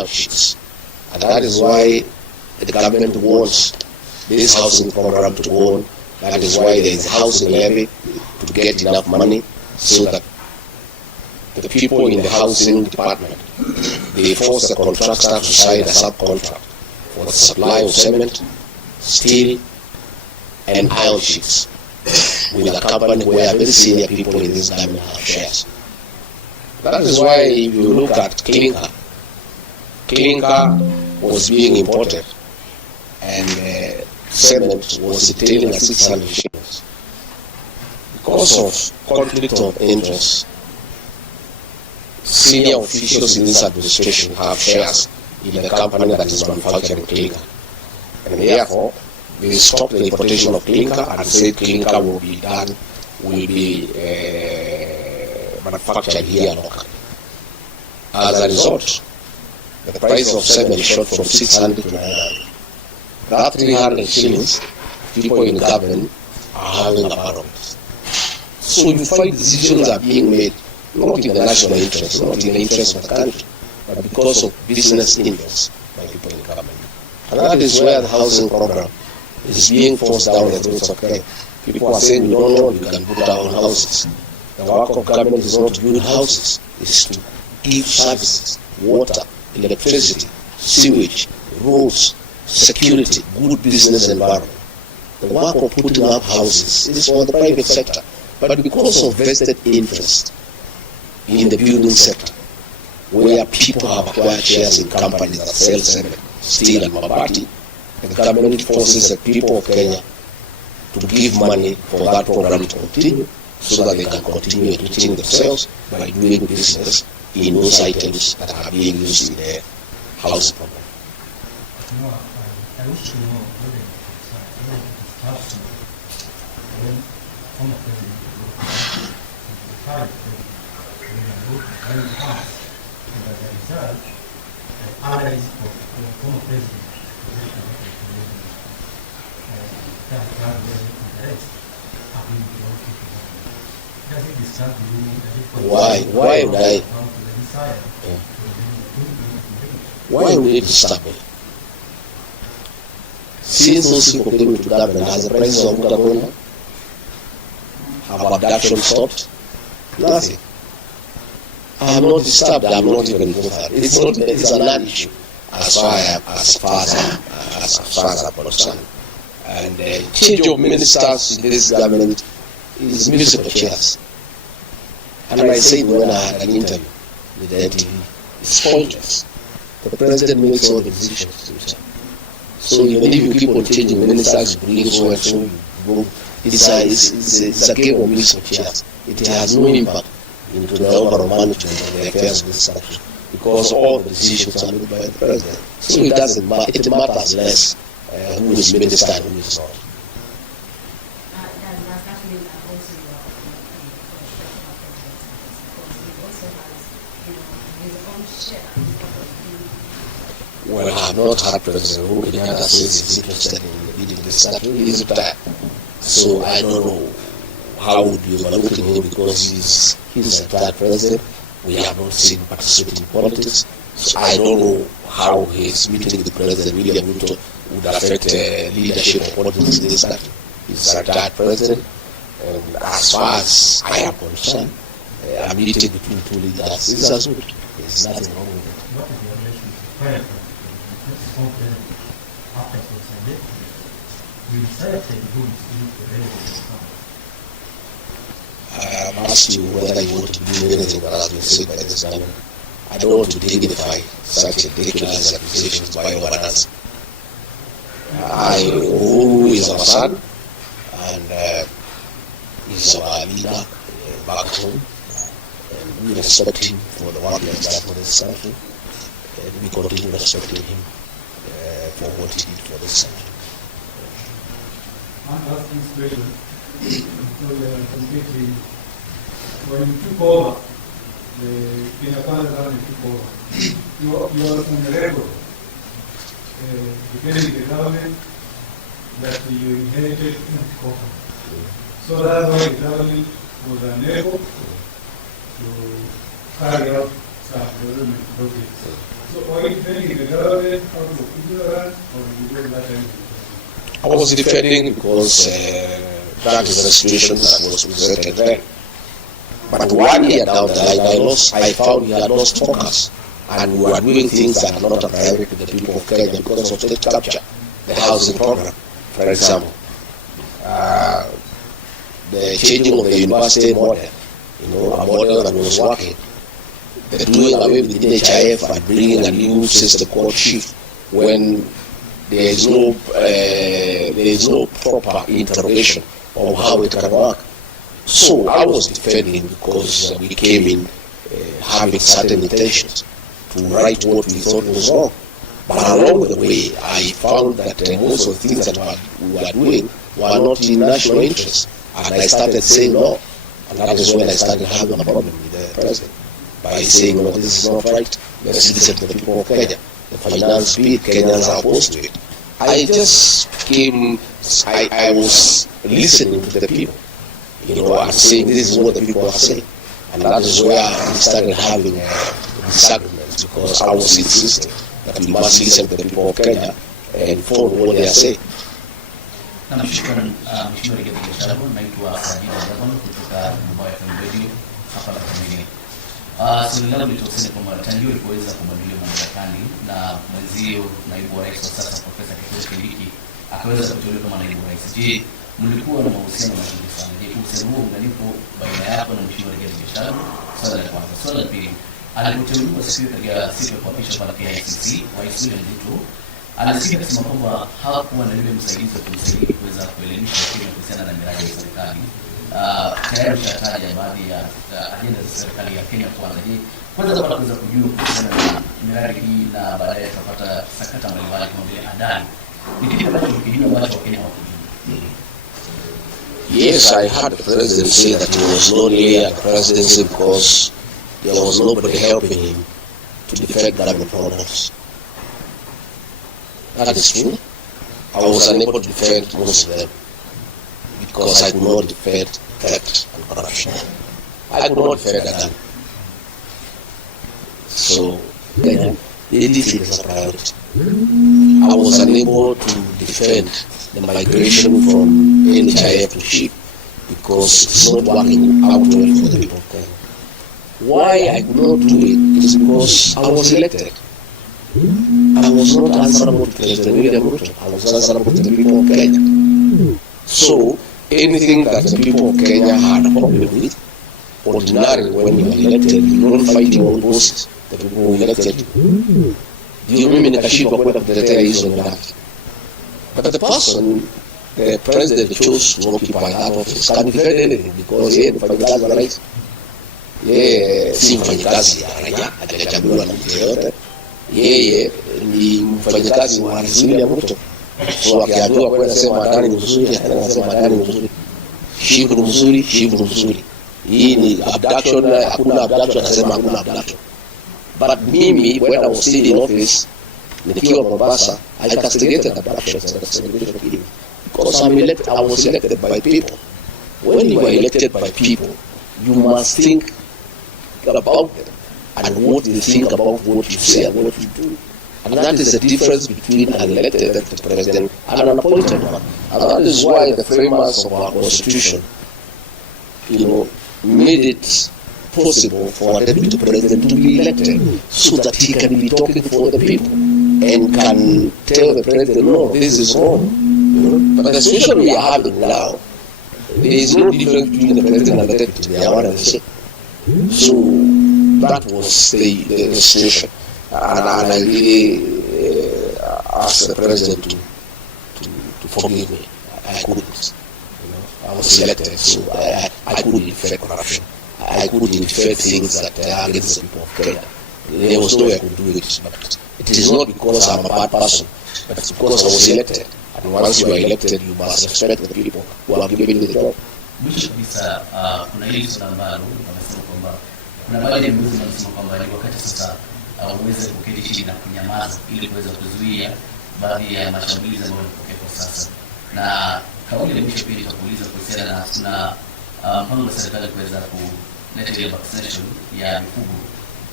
iron sheets. And that is why the government wants this housing program to go on. That is why there is housing levy to get enough money so that the people in the housing department, they force the contractor to sign a subcontract for the supply of cement, steel, and iron sheets with a company where very senior people in this government have shares. That is why if you look at clinker was being imported and cement was retailing at 600 shillings. Because of conflict of interest, senior officials in this administration have shares in the company that is manufacturing clinker. And therefore, they stopped the importation of clinker and said clinker will be manufactured here locally. As a result, the price of cement shot from 600 to 900. That 300 shillings, people in government are having a part of it. So you find decisions are being made not in the national interest, not in the interest of the country, but because of business interests by people in government. And that is where the housing program is being forced down the throats of Kenya. People are saying, we don't know, we can put down houses. The work of government is not to build houses, it's to give services, water, electricity, sewage, roads, security, good business environment. The work of putting up houses is for the private sector, but because of vested interest in the building sector, where people have acquired shares in companies that sell cement, steel, and mabati, the government forces the people of Kenya to give money for that program to continue, so that they can continue enriching themselves by doing business in those items that are being used in the housing program. I wish to know whether it's discussion when former president the current president when it passed, and as a result, the allies of the former president that have very interest have been brought to the does it disturb you? Why would I? Why would it disturb me? Since those people came into government, has the prices of water gone down? Have abduction stopped? Nothing. I am not disturbed. I am not even bothered. It's a non-issue as far as I'm concerned. And change of ministers in this government is musical chairs. And I said when I had an interview with the NTV, it's pointless. The president makes all the decisions himself. So even if you keep on changing ministers, bringing so and so, it's a game of musical chairs. It has no impact into the overall management of the affairs of this country, because all the decisions are made by the president. So it doesn't matter. It matters less who is minister and who is not. Well, I have not heard President Uhuru Kenyatta say he's interested in leading this country. He is retired. So I don't know how would you overlook him, because he's a retired president. We have not seen him participate in politics. So I don't know how his meeting with the President William Ruto would affect leadership of politics in this country. He's a retired president. And as far as I am concerned, a meeting between two leaders is as good. There's nothing wrong with it. What is your relationship with after consolidation? You decided who is the president? I have asked you whether you want to do anything that has been said by this government. I don't want to dignify such ridiculous accusations by one answer. Uhuru is our son, and he's our leader back home, and we respect him for the work he has done for this country, and we continue respecting him for what he did for this country. I'm asking this question because completely, when you took over, the Kenya government took over, you are on the record defending the government that you inherited in Kofa. So that's why the government was unable to carry out staff development projects. So are you defending the government out of ignorance, or you do that time? I was defending because that is the situation that was presented then. But 1 year down the line, I found we had lost focus, and we were doing things that are not a priority to the people of Kenya because of state capture, the housing program, for example, the changing of the university model, a model that was working, the doing away with NHIF and bringing a new system called SHIFT when there is no proper interrogation of how it can work. So I was defending because we came in having certain intentions to right what we thought was wrong. But along the way, I found that most of the things that we were doing were not in national interest. And I started saying no. And that is when I started having a problem with the president by saying, no, this is not right. Let's listen to the people of Kenya. The finance bill, Kenyans are opposed to it. I just came, I was listening to the people, and saying this is what the people are saying. And that is where we started having disagreements, because I was insisting that we must listen to the people of Kenya and follow what they are saying. Namshukuru Mheshimiwa Rigathi Gachagua, naitwa Sajida Gavana kutoka Mumbai FM Radio hapa Kakamega. Swali langu litasema kwamba tangu ilipoweza kubadilika mamlakani na mwenzio naibu wa rais wa sasa Profesa Kithure Kindiki akaweza kuteuliwa kama naibu rais, je, mlikuwa na mahusiano mazuri sana? Je, uhusiano huo unalipo baina yako na Mheshimiwa Rigathi Gachagua? Swali la kwanza. Swali la pili, alipoteuliwa siku ya kuapisha pale KICC, Rais William Ruto alisema kwamba hakuwa na yule msaidizi wa kumsaidia kuweza kuelimisha Kenya kuhusiana na miradi ya serikali. Tayari tutataja baadhi ya ajenda za serikali ya Kenya kwanza. Je, kwanza tunaweza kujua kuhusiana na miradi hii na baadaye tutapata sakata mbalimbali kama vile adani. Ni kitu ambacho tukijua ambacho Wakenya hawakujua. Yes, I heard the president say that he was not near the presidency because there was nobody helping him to defend government products. That is true. I was unable to defend most of them because I could not defend theft and corruption. I could not defend a gun. So, anything is a priority. I was unable to defend the migration from NHIF to SHIP because it's not working out well for the people of Kenya. Why I could not do it is because I was elected. I was not answerable to President William Ruto. I was answerable to the people of Kenya. So, anything that the people of Kenya had a problem with, ordinarily when you are elected, you don't fight your own bosses, the people who elected you. You mimi nikashindwa kwenda kutetea hizo miradi. But the person, the president chose to occupy that office can defend anything because yeye ni mfanyikazi wa rais. Yeye si mfanyikazi ya raia, hajachaguliwa na mtu yeyote. Yeye ni mfanyikazi wa Rais William Ruto. So akiambiwa kwenda sema adani ni mzuri, anasema adani ni mzuri. Shivu ni mzuri, shivu ni mzuri. Hii ni abduction, hakuna abduction, anasema hakuna abduction. But mimi, when I was still in office, nikiwa Mombasa, I castigated abductions and castigated people. Because I was elected by people. When you are elected by people, you must think about them and what they think about what you say and what you do. And that is the difference between an elected president and an appointed one. And that is why the framers of our constitution, made it possible for a deputy president to be elected so that he can be talking for the people and can tell the president, no, this is wrong. But the situation we are having now, there is no difference between the president and the deputy. They are one and the same. So that was the situation. And I really asked the president to forgive me. I couldn't. I was elected, so I couldn't defend corruption. I couldn't defend things that are against the people of Kenya. There was no way I could do it. But it is not because I'm a bad person, but it's because I was elected. And once you are elected, you must respect the people who are giving you the job. Mwisho kabisa, kuna hili swala ambalo wanasema kwamba kuna baadhi ya viongozi wanasema kwamba ni wakati sasa uweze kuketi chini na kunyamaza ili kuweza kuzuia baadhi ya mashambulizi ambayo yanatokea kwa sasa. Na kauli ya mwisho pia nitakuuliza kuhusiana na kuna mpango wa serikali kuweza kuleta ile vaccination ya mifugo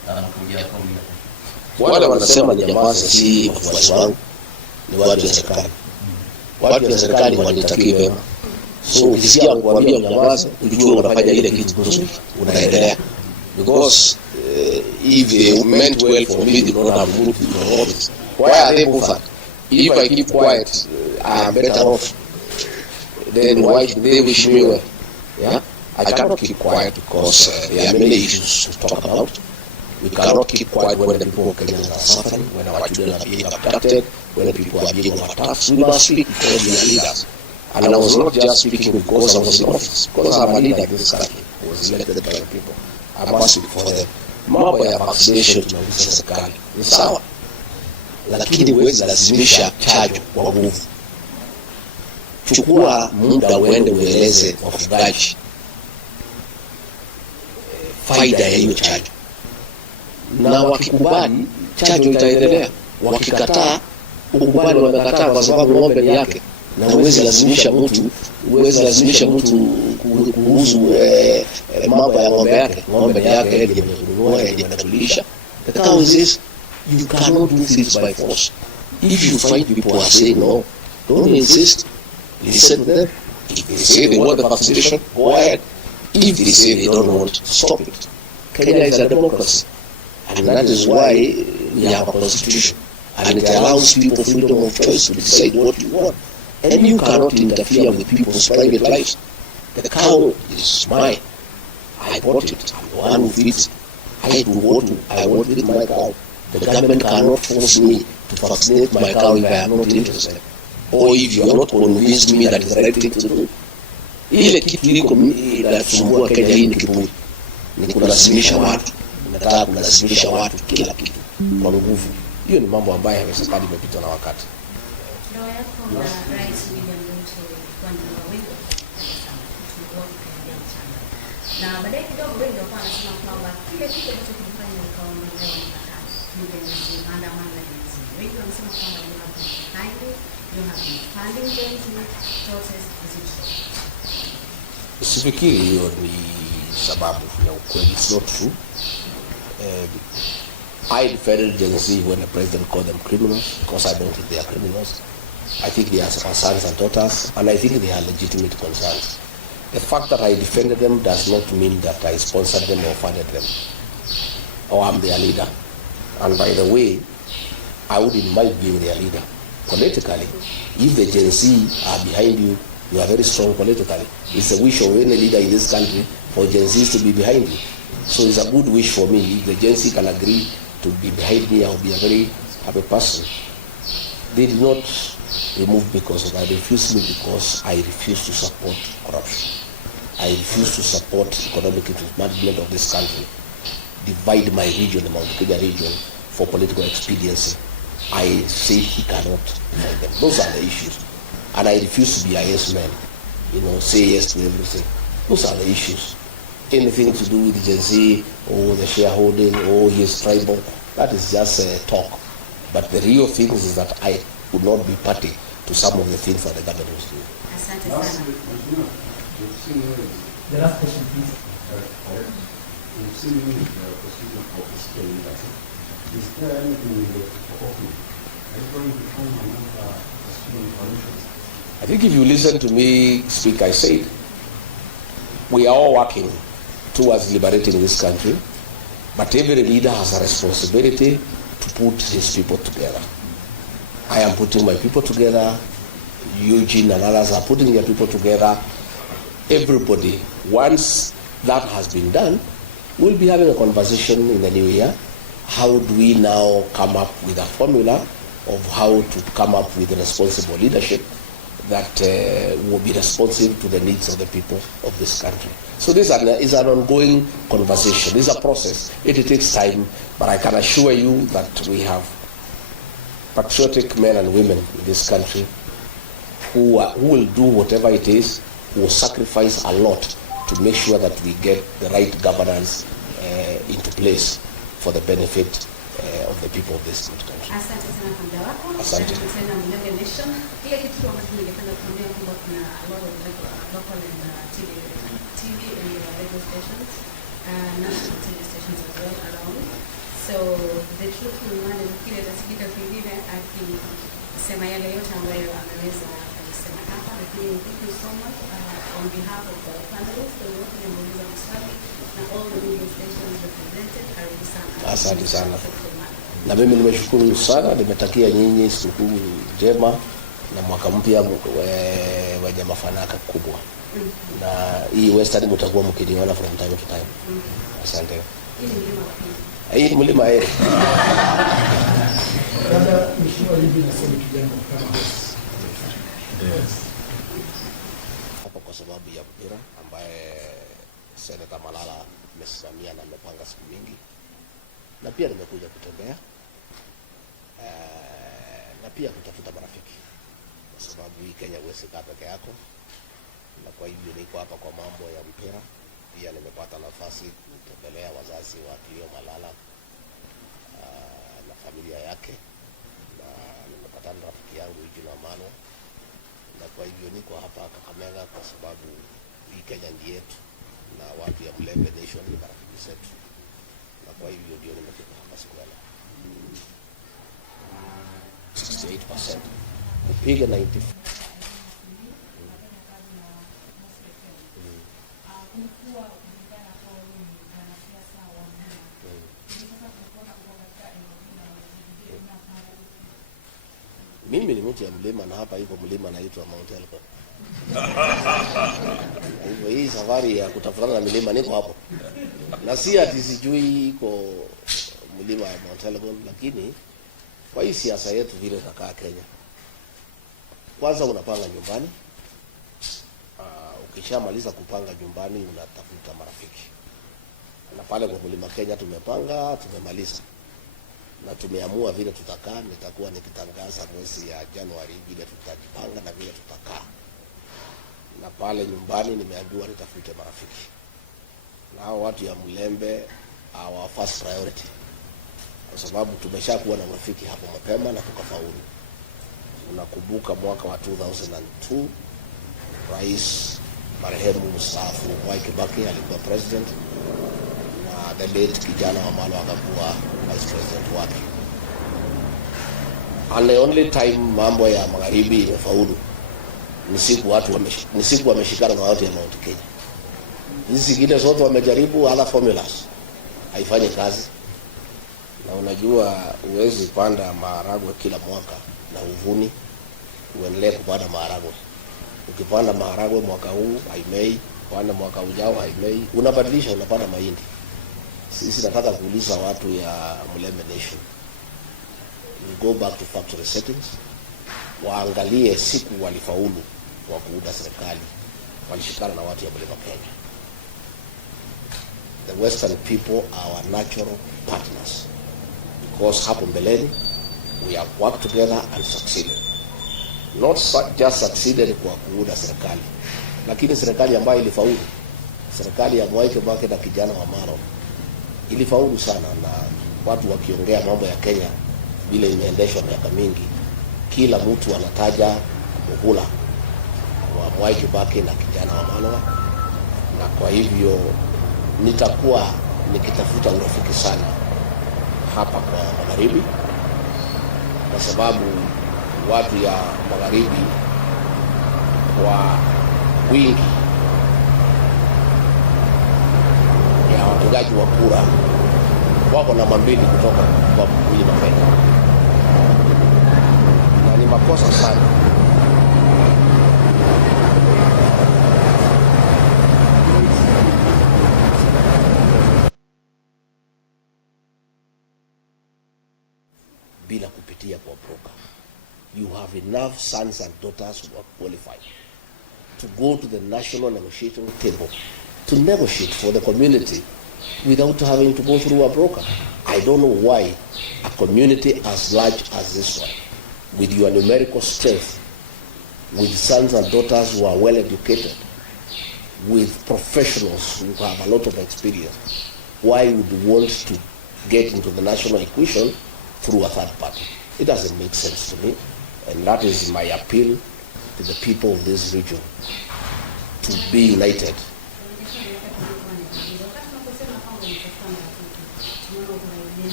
kuja kauli yako? Wale wanasema ni jamaa si wafuasi wangu, ni watu wa serikali. Watu wa serikali wanitakiwa vema. So ukisikia kuambia unyamaze, unajua unafanya ile kitu nzuri, unaendelea. Because if they meant well for me, they don't have good for office. Why are they bothered? If I keep quiet, I am better off. Then why should they wish me well? Yeah, I cannot keep quiet because there are many issues to talk about. We cannot keep quiet when the people of Kenya are suffering, when our children are being abducted, when the people are being attacked. We must speak because we are leaders. And I was not just speaking because I was in office, because I'm a leader in this country. I was elected by the people. I must speak for them. Mambo ya vaccination tunauliza serikali ni sawa, lakini huwezi lazimisha chanjo kwa nguvu. Chukua muda uende ueleze wafugaji faida ya hiyo chanjo, na wakikubali chanjo itaendelea. Wakikataa, ukubali wamekataa kwa sababu ng'ombe ni yake, na huwezi lazimisha mtu kuhusu mambo ya ng'ombe yake. Ng'ombe yake yeye mwenyewe yeye anakulisha. The cow is this. You cannot do things by force. If you find people are saying no, don't insist. Listen to them. If they say they want the vaccination, go ahead. If they say they don't want, stop it. Kenya is a democracy, and that is why we have a constitution, and it allows people freedom of choice to decide what you want. And you cannot interfere with people's private lives. The cow is mine. I bought it. I'm the one who feeds. I do what I want with my cow. The government cannot force me to vaccinate my cow if I am not interested, or if you are not convinced me that is the right thing to do. Ile kitu iko inasumbua Kenya hii ni kiburi. Ni kulazimisha watu. Nataka kulazimisha watu kila kitu kwa nguvu. Hiyo ni mambo ambayo serikali imepita na wakati. Na baadaye kidogo wengi wakawa wanasema kwamba kile kitu ambacho kilifanya wakaondolewa maandamano ya jinsi. Wengi wanasema kwamba you have been kindly, you have been funding them to protest this. Sifikiri hiyo ni sababu ya ukweli. It's not true. I defended Gen Z when the president called them criminals because I don't think they are criminals. I think they are our sons and daughters, and I think they are legitimate concerns. The fact that I defended them does not mean that I sponsored them or funded them, or I'm their leader. And by the way, I wouldn't mind being their leader. Politically, if the Gen Z are behind you, you are very strong politically. It's a wish of any leader in this country for Gen Zs to be behind you. So it's a good wish for me. If the Gen Z can agree to be behind me, I'll be a very happy person. They did not remove me because I refused me because I refuse to support corruption. I refuse to support economic management of this country. Divide my region, the Mount Kenya region, for political expediency. I say he cannot divide them. Those are the issues. And I refuse to be a yes man. Say yes to everything. Those are the issues. Anything to do with Gen Z or the shareholding or his tribal, that is just talk. But the real thing is that I would not be party to some of the things that the government was doing. The last question, please. We've seen the procedure for fiscal leadership. Is there anything for opening? Are you going to become another coalitions? I think if you listen to me speak, I said, we are all working towards liberating this country, but every leader has a responsibility to put his people together. I am putting my people together. Eugene and others are putting their people together. Everybody, once that has been done, we'll be having a conversation in the new year. How do we now come up with a formula of how to come up with a responsible leadership that will be responsive to the needs of the people of this country? So this is an ongoing conversation. This is a process. It takes time, but I can assure you that we have patriotic men and women in this country who will do whatever it is, who will sacrifice a lot to make sure that we get the right governance into place for the benefit of the people of this country. Asante sana kwa muda wako. Asante. Tena Mlenge Nation. Kile kitu ambacho ningependa kuambia kwamba kuna a lot of local and TV and radio stations national TV stations as well around. So the truth ni mwana kile tasikika kingine akisema yale yote ambayo ameweza kusema hapa, lakini thank you so much on behalf of the panelists, the wote wameuliza maswali na all the media stations represented. Karibu sana. Asante sana. Na mimi nimeshukuru sana, nimetakia nyinyi sikukuu njema na mwaka mpya wenye mafanaka kubwa. Na hii Western mtakuwa mkiniona from time to time. Asante. Hii mlima heri. Dada mheshimiwa hivi nasema kijana kama hapa kwa sababu ya mpira ambaye Senator Malala amesimamia na amepanga siku mingi, na pia nimekuja kutembea na pia kutafuta marafiki, kwa sababu hii Kenya huwezi kaa peke yako, na kwa hivyo niko hapa kwa mambo ya mpira. Pia nimepata nafasi kutembelea wazazi wa Kilio Malala na familia yake, na nimepata na rafiki yangu Ijuna Mano, na kwa hivyo niko hapa Kakamega kwa sababu hii Kenya ndiyo yetu na watu ya Mlembe Nation ni marafiki zetu, na kwa hivyo ndio nimefika hapa siku ya leo. 68% kupiga 94. Mimi ni mtu ya mlima na hapa iko mlima naitwa Mount Elgon. Hivyo hii safari ya kutafutana na milima niko hapo. Na si ati sijui iko mlima ya Mount Elgon, lakini kwa hii siasa yetu vile kakaa Kenya, kwanza unapanga nyumbani. Ukishamaliza kupanga nyumbani unatafuta marafiki. Na pale kwa mlima Kenya tumepanga, tumemaliza. Na tumeamua vile tutakaa. Nitakuwa nikitangaza mwezi ya Januari vile tutajipanga na vile tutakaa. Na pale nyumbani nimeambiwa nitafute marafiki. Na hao watu ya Mlembe our first priority, kwa sababu tumeshakuwa na marafiki hapo mapema na tukafaulu. Unakumbuka mwaka wa 2002 Rais marehemu mstaafu Mwai Kibaki alikuwa president, na the late kijana wa Malo akakuwa vice president wake. And the only time mambo ya magharibi imefaulu ni siku wameshikana na watu ya Mount Kenya. Hizi zingine zote wamejaribu ala formulas, haifanyi kazi. Na unajua uwezi panda maharagwe kila mwaka na uvuni uendelee kupanda maharagwe. Ukipanda maharagwe mwaka huu haimei, panda mwaka ujao haimei, unabadilisha unapanda mahindi. Sisi nataka kuuliza watu ya Mlembe Nation, we go back to factory settings, waangalie siku walifaulu kwa kuunda serikali, walishikana na watu ya Mlima Kenya. The Western people are our natural partners, because hapo mbeleni we have worked together and succeeded. Not just succeeded kwa kuunda serikali, lakini serikali ambayo ilifaulu, serikali ya Mwai Kibaki na kijana wa Maro ilifaulu sana. Na watu wakiongea mambo ya Kenya vile imeendeshwa miaka mingi, kila mtu anataja muhula wa Mwai Kibaki na kijana wa Maro. Na kwa hivyo nitakuwa nikitafuta urafiki sana hapa kwa magharibi, kwa sababu watu ya magharibi kwa wingi ya wapigaji wa kura wako na mambili kutoka kwa Mlima Kenya, na ni makosa sana bila kupitia kwa broker. You have enough sons and daughters who are qualified to go to the national negotiating table to negotiate for the community without having to go through a broker. I don't know why a community as large as this one, with your numerical strength, with sons and daughters who are well educated, with professionals who have a lot of experience, why would you want to get into the national equation through a third party? It doesn't make sense to me, and that is my appeal to the people of this region, to be united.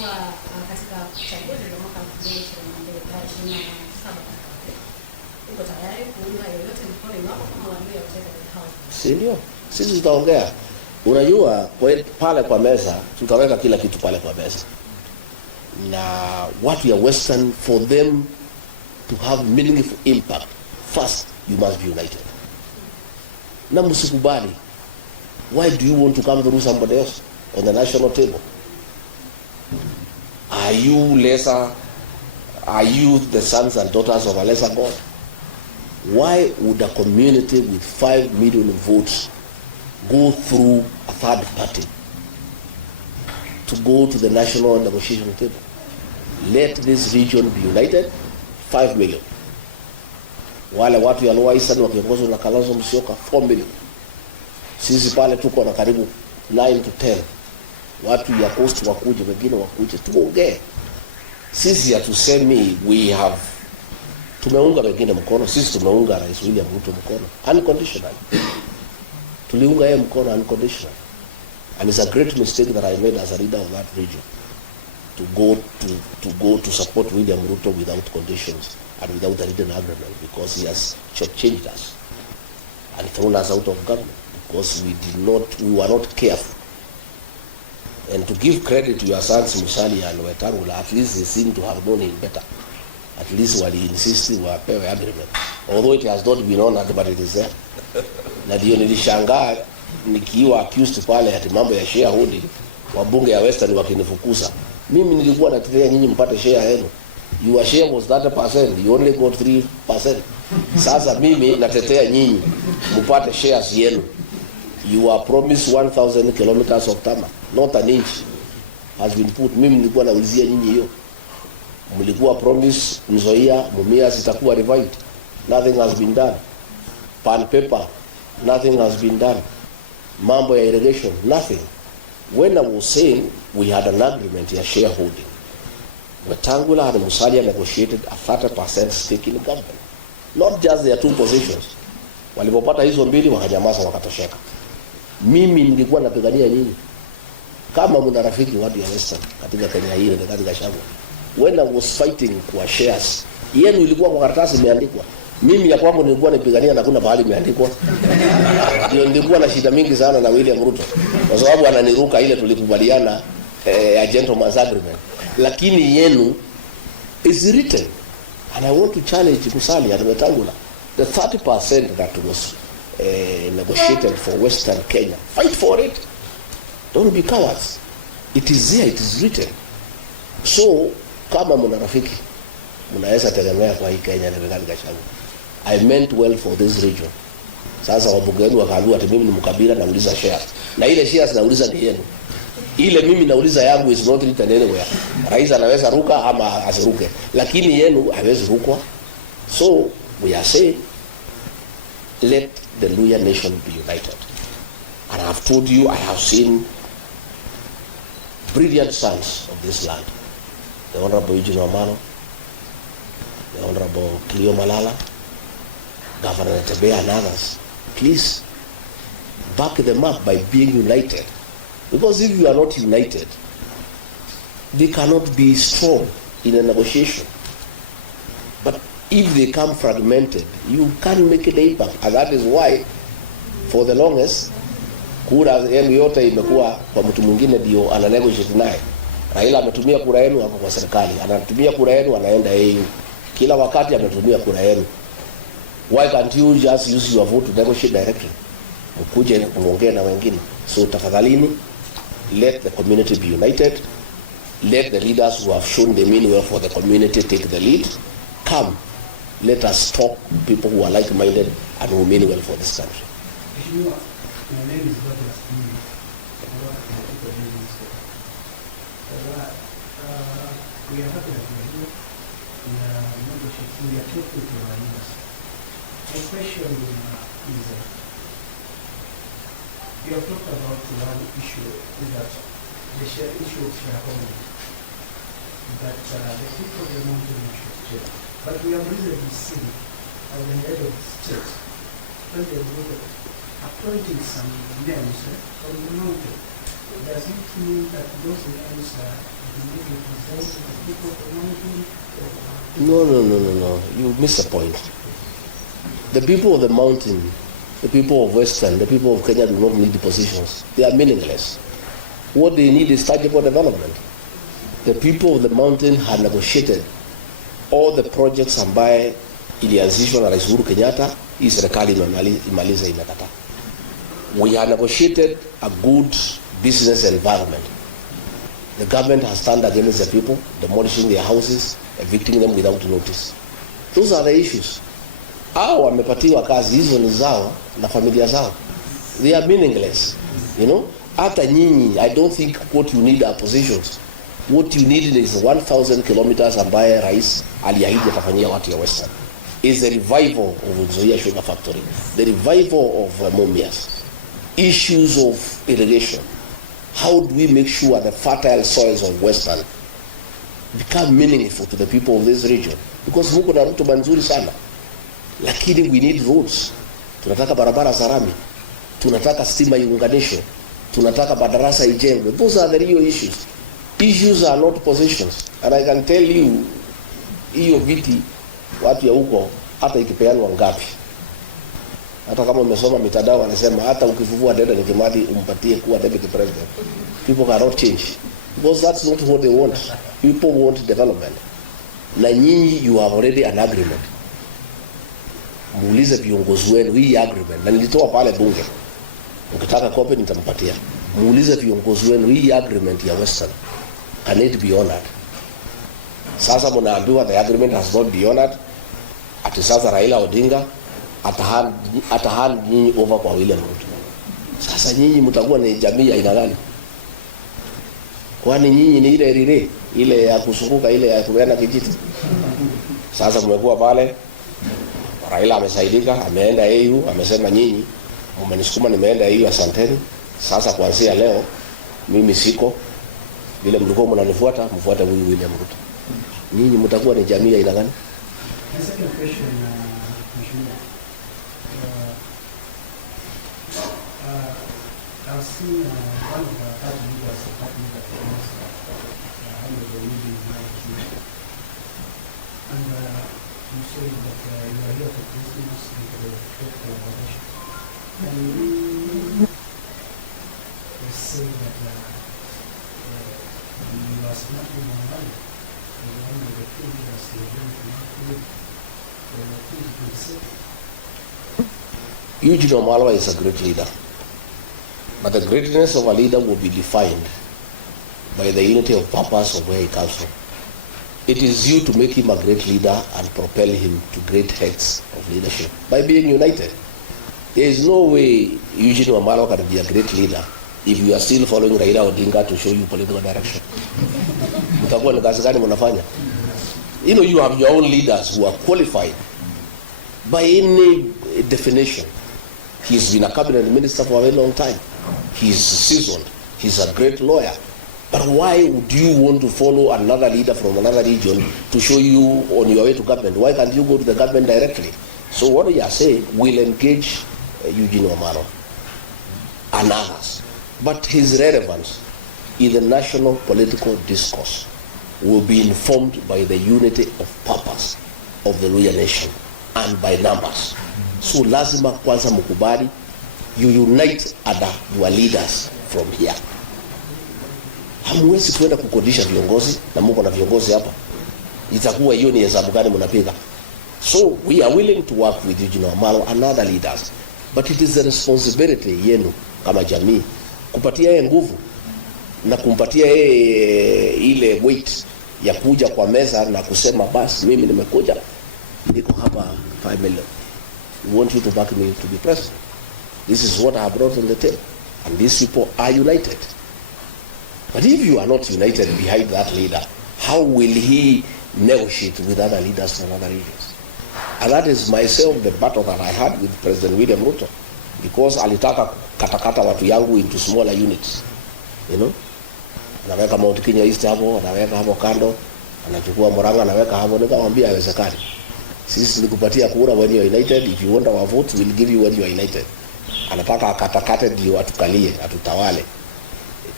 kuwa katika uchaguzi wa mwaka 2027 uko tayari kuunga yoyote mkono iwapo kama wadui ya utaweza hao? Si ndio? Sisi tutaongea. Unajua pale kwa meza tutaweka kila kitu pale kwa meza. Na watu ya Western, for them to have meaningful impact, first you must be united. Na msikubali. Why do you want to come through somebody else on the national table? Are you lesser? Are you the sons and daughters of a lesser God? Why would a community with 5 million votes go through a third party to go to the national negotiation table? Let this region be united. 5 million. Wale watu ya Lower Eastern wakiongozwa na Kalonzo Musyoka 4 million. Sisi pale tuko na karibu 9 to 10. Watu ya Coast wakuje, wengine wakuje, tuongee. Sisi hatusemi we have, tumeunga wengine mkono. Sisi tumeunga Rais William Ruto mkono unconditional. Tuliunga yeye mkono unconditional. And it's a great mistake that I made as a leader of that region to go to support William Ruto without conditions and without a written agreement, because he has shortchanged us and thrown us out of government because we were not careful. And to give credit to your sons Musalia and Wetangula, at least they seem to have known him better. At least wali insist wapewe agreement, although it has not been honored, but it is there. Na ndio nilishangaa nikiwa accused pale ati mambo ya shareholding, wabunge ya Western wakinifukuza. Mimi nilikuwa natetea nyinyi mpate share yenu. Your share was 30%, you only got 3%. Sasa mimi natetea nyinyi mpate shares yenu. You are promised 1,000 kilometers of tarmac, not an inch has been put. Mimi nilikuwa naulizia nyinyi hiyo. Mlikuwa promise Nzoia, Mumias itakuwa revived. Nothing has been done. Pan paper, nothing has been done. Mambo ya irrigation, nothing. When I was saying we had an agreement ya shareholding, Wetangula and Musalia negotiated a 30% stake in the government. Not just their 2 positions. Walipopata hizo mbili wakanyamaza wakatosheka. Mimi nilikuwa napigania nyinyi. Kama mna rafiki watu ya Western katika Kenya hii na katika GACHAGUA, when I was fighting kwa shares, yenu ilikuwa kwa karatasi imeandikwa. Mimi ya kwangu nilikuwa napigania na kuna bahali imeandikwa. Ndio nilikuwa na shida mingi sana na William Ruto, kwa sababu ananiruka ile tulikubaliana a gentleman's agreement. Lakini yenu is written, and I want to challenge Musalia and Wetangula. The 30% that was negotiated for Western Kenya, fight for it. Don't be cowards. It is there, it is written. So kama mna rafiki mnaweza tegemea kwa hii Kenya na Rigathi Gachagua. I meant well for this region. Sasa wabunge wenu wakaambiwa ati mimi ni mkabila nauliza shares. Na ile shares nauliza ni yenu. Ile mimi nauliza yangu is not written anywhere. Rais anaweza ruka ama asiruke, lakini yenu hawezi rukwa. So we are saying, let the Luhya nation be united. And I have told you, I have seen brilliant sons of this land. The Honorable Eugene Wamalwa, the Honorable Cleo Malala, Governor Tebea and others. Please back them up by being united. Because if you are not united, they cannot be strong in a negotiation. But if they come fragmented, you can't make an impact. And that is why, for the longest, kura yenu yote imekuwa kwa mtu mwingine ndio ana negotiate naye. Raila ametumia kura yenu hapo kwa serikali, anatumia kura yenu anaenda yeye. Kila wakati ametumia kura yenu. Why can't you just use your vote to negotiate directly? Mkuje muongee na wengine. So tafadhalini, let the community be united. Let the leaders who have shown the mean well for the community take the lead. Come, let us talk people who are like-minded and who mean well for this country. My name is Dr. Steve. We are happy that we are here. We are negotiating. We are talking to our leaders. My question is, you have talked about one issue, is that the issue of shareholding. That the people they want to negotiate. But we have recently seen as the head of the state, when they appointing some names from the mountain Does it mean that those lands are being represented by people of the mountain? No. You miss the point. The people of the mountain, the people of Western, the people of Kenya do not need the positions. They are meaningless. What they need is tangible development. The people of the mountain have negotiated all the projects ambaye ilianzishwa na Rais Uhuru Kenyatta, hii serikali imaliza imekataa. We have negotiated a good business environment. The government has turned against the people, demolishing their houses, evicting them without notice. Those are the issues. Hao wamepatiwa kazi, hizo ni zao na familia zao. They are meaningless. You know, hata nyinyi, I don't think what you need are positions. What you need is 1,000 kilometers ambaye rais aliahidi atafanyia watu ya Western. Is the revival of Nzoia Sugar Factory, the revival of Mumias, issues of irrigation. How do we make sure the fertile soils of Western become meaningful to the people of this region? Because muko na rutuba nzuri sana, lakini we need roads. Tunataka barabara za lami, tunataka stima iunganishwe, tunataka madarasa ijengwe. Those are the real issues. Issues are not positions. And I can tell you, hiyo viti watu ya huko hata ikipeanwa ngapi, hata kama umesoma mitandao wanasema hata ukifufua dada ni Kimathi umpatie kuwa deputy president, people cannot change, because that's not what they want. People want development. Na nyinyi you have already an agreement. Muulize viongozi wenu hii agreement, na nilitoa pale bunge, ukitaka copy nitampatia. Muulize viongozi wenu hii agreement ya Western, can it be honored? Sasa mnaambiwa the agreement has not been honored. Ati sasa Raila Odinga atahand nyinyi over kwa William Ruto. Sasa nyinyi mtakuwa ni jamii ya aina gani? Kwani nyinyi ni ile relay ile ya kusunguka ile ya kuenda kijiti? Sasa mmekuwa pale, Raila amesaidika, ameenda AU, amesema nyinyi mmenisukuma nimeenda AU, asanteni. Sasa kuanzia leo mimi siko vile mlikuwa mnanifuata, mfuate huyu William Ruto. Nyinyi mtakuwa ni jamii ya aina gani? The second question, I've seen one of the party leaders, the party leader for most under the leading and you say that you are here for Christmas and for the faith collaboration. And they say that you are smartly online. One of the things that you're going to include Eugene Wamalwa is a great leader, but the greatness of a leader will be defined by the unity of purpose of where he comes from. It is you to make him a great leader and propel him to great heights of leadership by being united. There is no way Eugene Wamalwa can be a great leader if you are still following Raila Odinga to show you political direction. Mtakuwa ni kazi gani mnafanya? You know, you have your own leaders who are qualified by any definition. He's been a cabinet minister for a very long time. He's seasoned. He's a great lawyer. But why would you want to follow another leader from another region to show you on your way to government? Why can't you go to the government directly? So what we are saying, we'll engage Eugene Wamalwa and others. But his relevance in the national political discourse will be informed by the unity of purpose of the Luhya nation and by numbers. So lazima kwanza mkubali, you unite under your leaders from here. Hamwezi kwenda kukodisha viongozi na mko na viongozi hapa. Itakuwa hiyo ni hesabu gani mnapiga? So we are willing to work with Eugene Wamalwa and other leaders. But it is the responsibility yenu kama jamii kupatia yeye nguvu na kumpatia yeye ile weight ya kuja kwa meza na kusema basi mimi nimekuja niko hapa 5 million. We want you to back me to be president. This is what I have brought on the table. And these people are united. But if you are not united behind that leader, how will he negotiate with other leaders from other regions? And that is myself the battle that I had with President William Ruto. Because alitaka katakata watu yangu into smaller units. You know? Anaweka Mount Kenya East hapo, anaweka hapo kando, anachukua Murang'a anaweka hapo, nikamwambia haiwezekani. Sisi tulikupatia kura when you are united. If you want our vote, we'll give you when you are united. Anataka akatakate ndio atukalie, atutawale.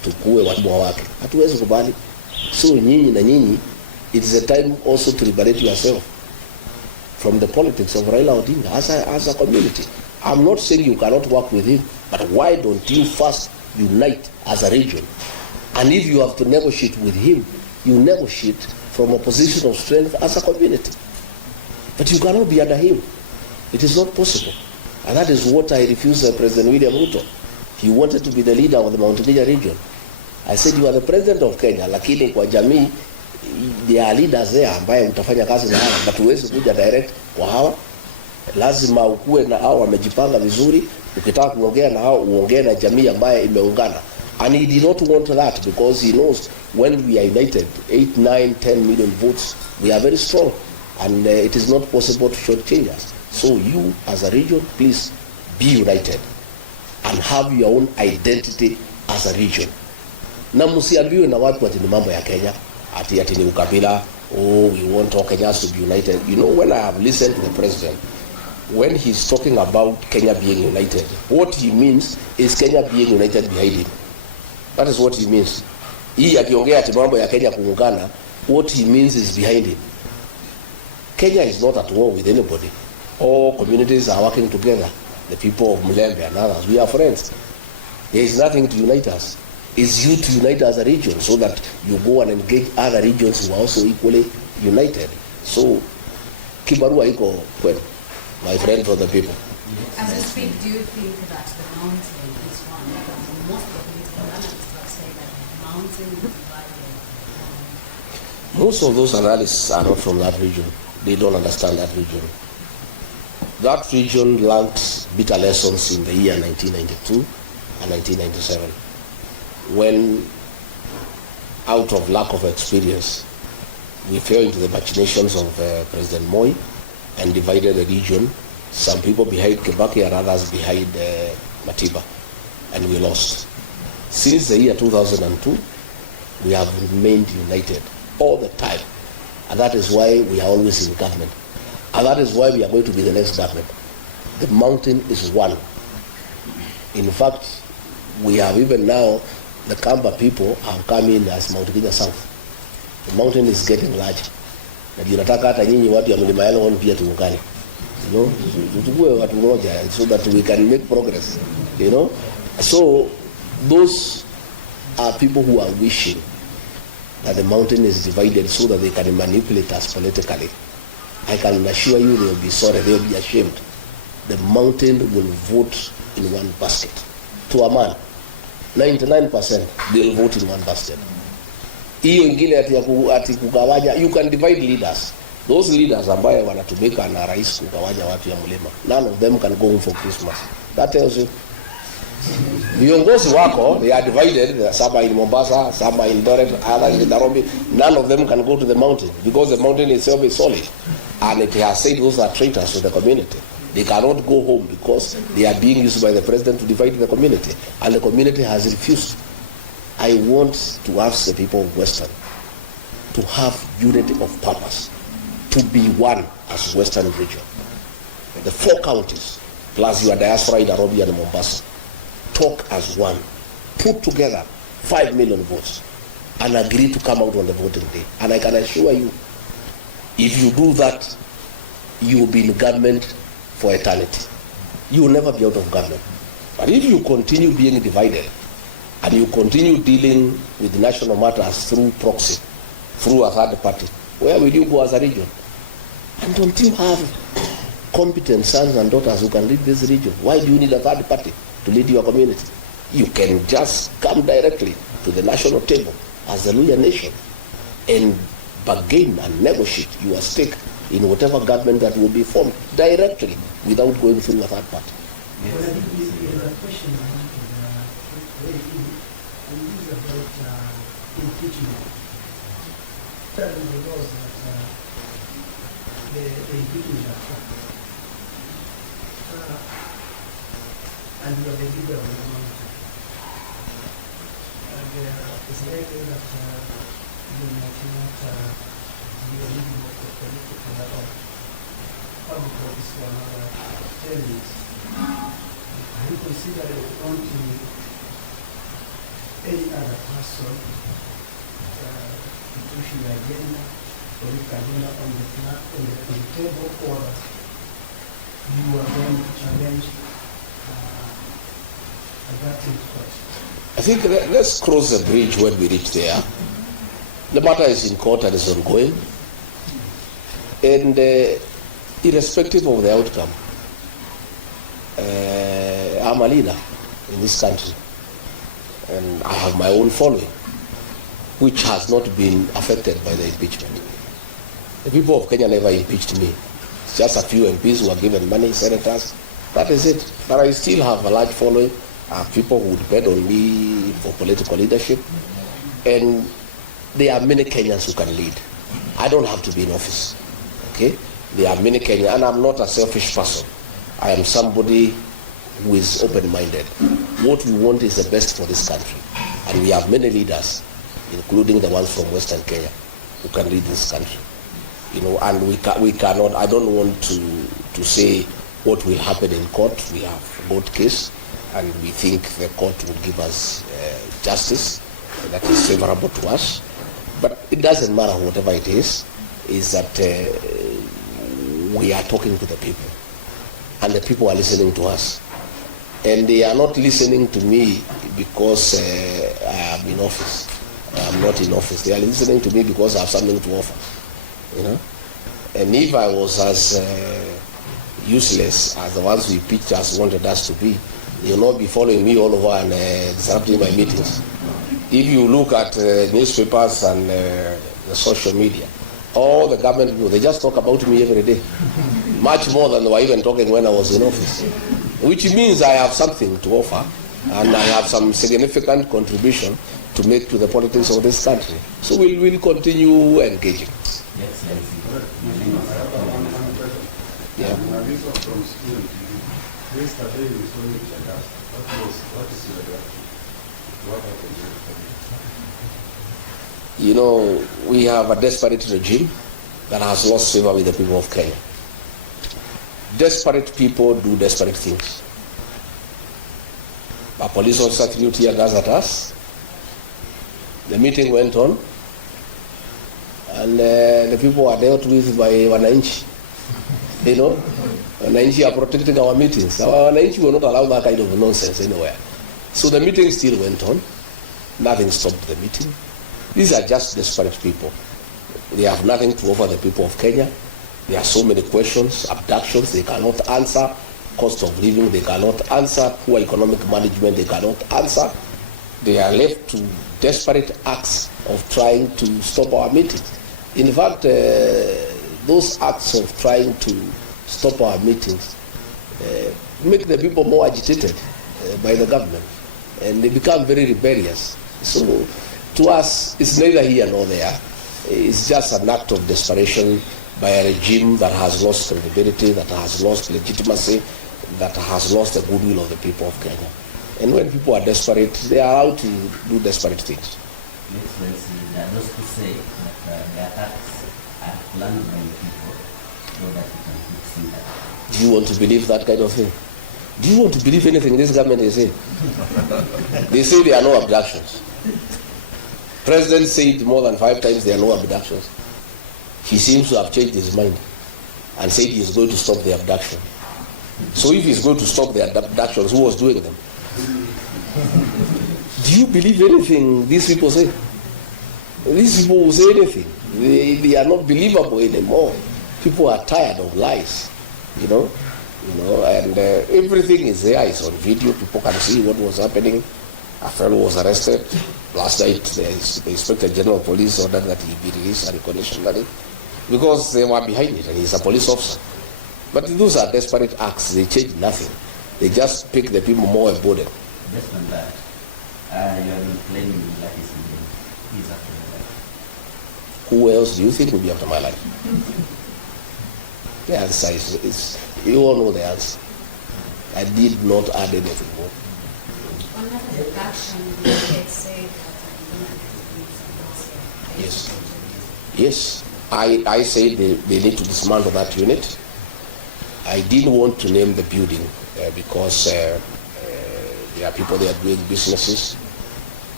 tukue watumwa wake. Hatuwezi kubali. So nyinyi na nyinyi, it is a time also to liberate yourself from the politics of Raila Odinga as a community. I'm not saying you cannot work with him, but why don't you first unite as a region? And if you have to negotiate with him, you negotiate from a position of strength as a community. But you cannot be under him. It is not possible. And that is what I refused President William Ruto. He wanted to be the leader of the Mount Kenya region. I said, you are the president of Kenya, lakini kwa jamii, there are leaders there ambaye mtafanya kazi na hawa, but huwezi kuja direct kwa hawa. Lazima ukue na hawa wamejipanga vizuri. Ukitaka kuongea na hawa, uongee na jamii ambaye imeungana. And he did not want that because he knows when we are united, 8, 9, 10 million votes, we are very strong. And it is not possible to shortchange us. So you, as a region, please be united and have your own identity as a region. Na msiambiwe na watu ati ni mambo ya Kenya, ati ni ukabila, oh, we want all Kenyans to be united. You know, when I have listened to the president, when he's talking about Kenya being united, what he means is Kenya being united behind him. That is what he means. Hii akiongea ati mambo ya Kenya kuungana, what he means is behind him. Kenya is not at war with anybody. All communities are working together. The people of Mulembe and others, we are friends. There is nothing to unite us. It's you to unite as a region so that you go and engage other regions who are also equally united. So, kibarua iko kwenu, my friend for the people. As you speak, do you think that the mountain is one? Because most of the political analysts have said that the mountain is divided. Most of those analysts are not from that region. They don't understand that region. That region learned bitter lessons in the year 1992 and 1997, when, out of lack of experience, we fell into the machinations of President Moi and divided the region, some people behind Kibaki and others behind Matiba, and we lost. Since the year 2002, we have remained united all the time, and that is why we are always in government. And that is why we are going to be the next government. The mountain is one. In fact, we have even now, the Kamba people have come in as Mount Kenya South. The mountain is getting large. Na tunataka hata nyinyi watu ya mlima Elgon pia tuungane. You know, tutukue watu moja so that we can make progress. You know, so those are people who are wishing that the mountain is divided so that they can manipulate us politically. I can assure you they will be sorry, they will be ashamed. The mountain will vote in one basket. To a man, 99% they will vote in one basket. Hiyo ingine ati kugawanya, you can divide leaders. Those leaders ambaye wanatumika na rais kugawanya watu ya mlima, none of them can go home for Christmas. That tells you. Viongozi wako, they are divided. Some are in Mombasa, some are in Eldoret, others in Nairobi. None of them can go to the mountain because the mountain itself is solid. And it has said those are traitors to the community. They cannot go home because they are being used by the president to divide the community. And the community has refused. I want to ask the people of Western to have unity of purpose, to be one as Western region. The 4 counties, plus your diaspora in Nairobi and Mombasa, talk as one, put together 5 million votes, and agree to come out on the voting day. And I can assure you, if you do that, you will be in government for eternity. You will never be out of government. But if you continue being divided, and you continue dealing with national matters through proxy, through a third party, where will you go as a region? And don't you have competent sons and daughters who can lead this region? Why do you need a third party to lead your community? You can just come directly to the national table as the Luya nation and bargain and negotiate your stake in whatever government that will be formed directly without going through a third party. And you are the leader of the mountain. And it's likely that you might not be a leader of the political level. Probably this for another 10 years. Are you considering wanting any other person pushing the agenda, political agenda on the table, or you are going to challenge that in court? I think let's cross the bridge when we reach there. The matter is in court and is ongoing. And irrespective of the outcome, I'm a leader in this country. And I have my own following, which has not been affected by the impeachment. The people of Kenya never impeached me. It's just a few MPs who are given money, senators. That is it. But I still have a large following. I have people who depend on me for political leadership. And there are many Kenyans who can lead. I don't have to be in office. Okay? There are many Kenyans, and I'm not a selfish person. I am somebody who is open-minded. What we want is the best for this country. And we have many leaders, including the ones from Western Kenya, who can lead this country. You know, and we cannot, I don't want to say what will happen in court. We have a court case, and we think the court will give us justice that is favorable to us. But it doesn't matter whatever it is that we are talking to the people, and the people are listening to us. And they are not listening to me because I am in office. I am not in office. They are listening to me because I have something to offer. You know? And if I was as useless as the ones we pictures wanted us to be, you'll not be following me all over and disrupting my meetings. If you look at newspapers and the social media, all the government people, they just talk about me every day. Much more than they were even talking when I was in office. Which means I have something to offer, and I have some significant contribution to make to the politics of this country. So we'll continue engaging. Yes. Yeah. From student, yesterday we saw you check out. What is your reaction? What happened yesterday? You know, we have a desperate regime that has lost favor with the people of Kenya. Desperate people do desperate things. A police officer threw tear gas at us. The meeting went on, and the people were dealt with by Wananchi. You know, Wananchi are protecting our meetings. Our Wananchi will not allow that kind of nonsense anywhere. So the meeting still went on. Nothing stopped the meeting. These are just desperate people. They have nothing to offer the people of Kenya. There are so many questions, abductions they cannot answer, cost of living they cannot answer, poor economic management they cannot answer. They are left to desperate acts of trying to stop our meetings. In fact, those acts of trying to stop our meetings make the people more agitated by the government, and they become very rebellious. So to us, it's neither here nor there. It's just an act of desperation by a regime that has lost credibility, that has lost legitimacy, that has lost the goodwill of the people of Kenya. And when people are desperate, they are out to do desperate things. Yes, there are those who say that the attacks are planned by the people so that you can keep seeing that. Do you want to believe that kind of thing? Do you want to believe anything this government is saying? They say there are no abductions. President said more than 5 times there are no abductions. He seems to have changed his mind and said he is going to stop the abduction. So if he's going to stop the abductions, who was doing them? Do you believe anything these people say? These people will say anything. They are not believable anymore. People are tired of lies, you know, and everything is there. It's on video. People can see what was happening. A fellow was arrested last night. The Inspector General of Police ordered that he be released unconditionally because they were behind it, and he's a police officer. But those are desperate acts. They change nothing. They just pick the people more emboldened. Based on that, you have been claiming that he's after your life. Who else do you think will be after my life? The answer is you all know the answer. I did not add anything more. On that abduction, the head said that Yes. I say they need to dismantle that unit. I didn't want to name the building because there are people there doing businesses.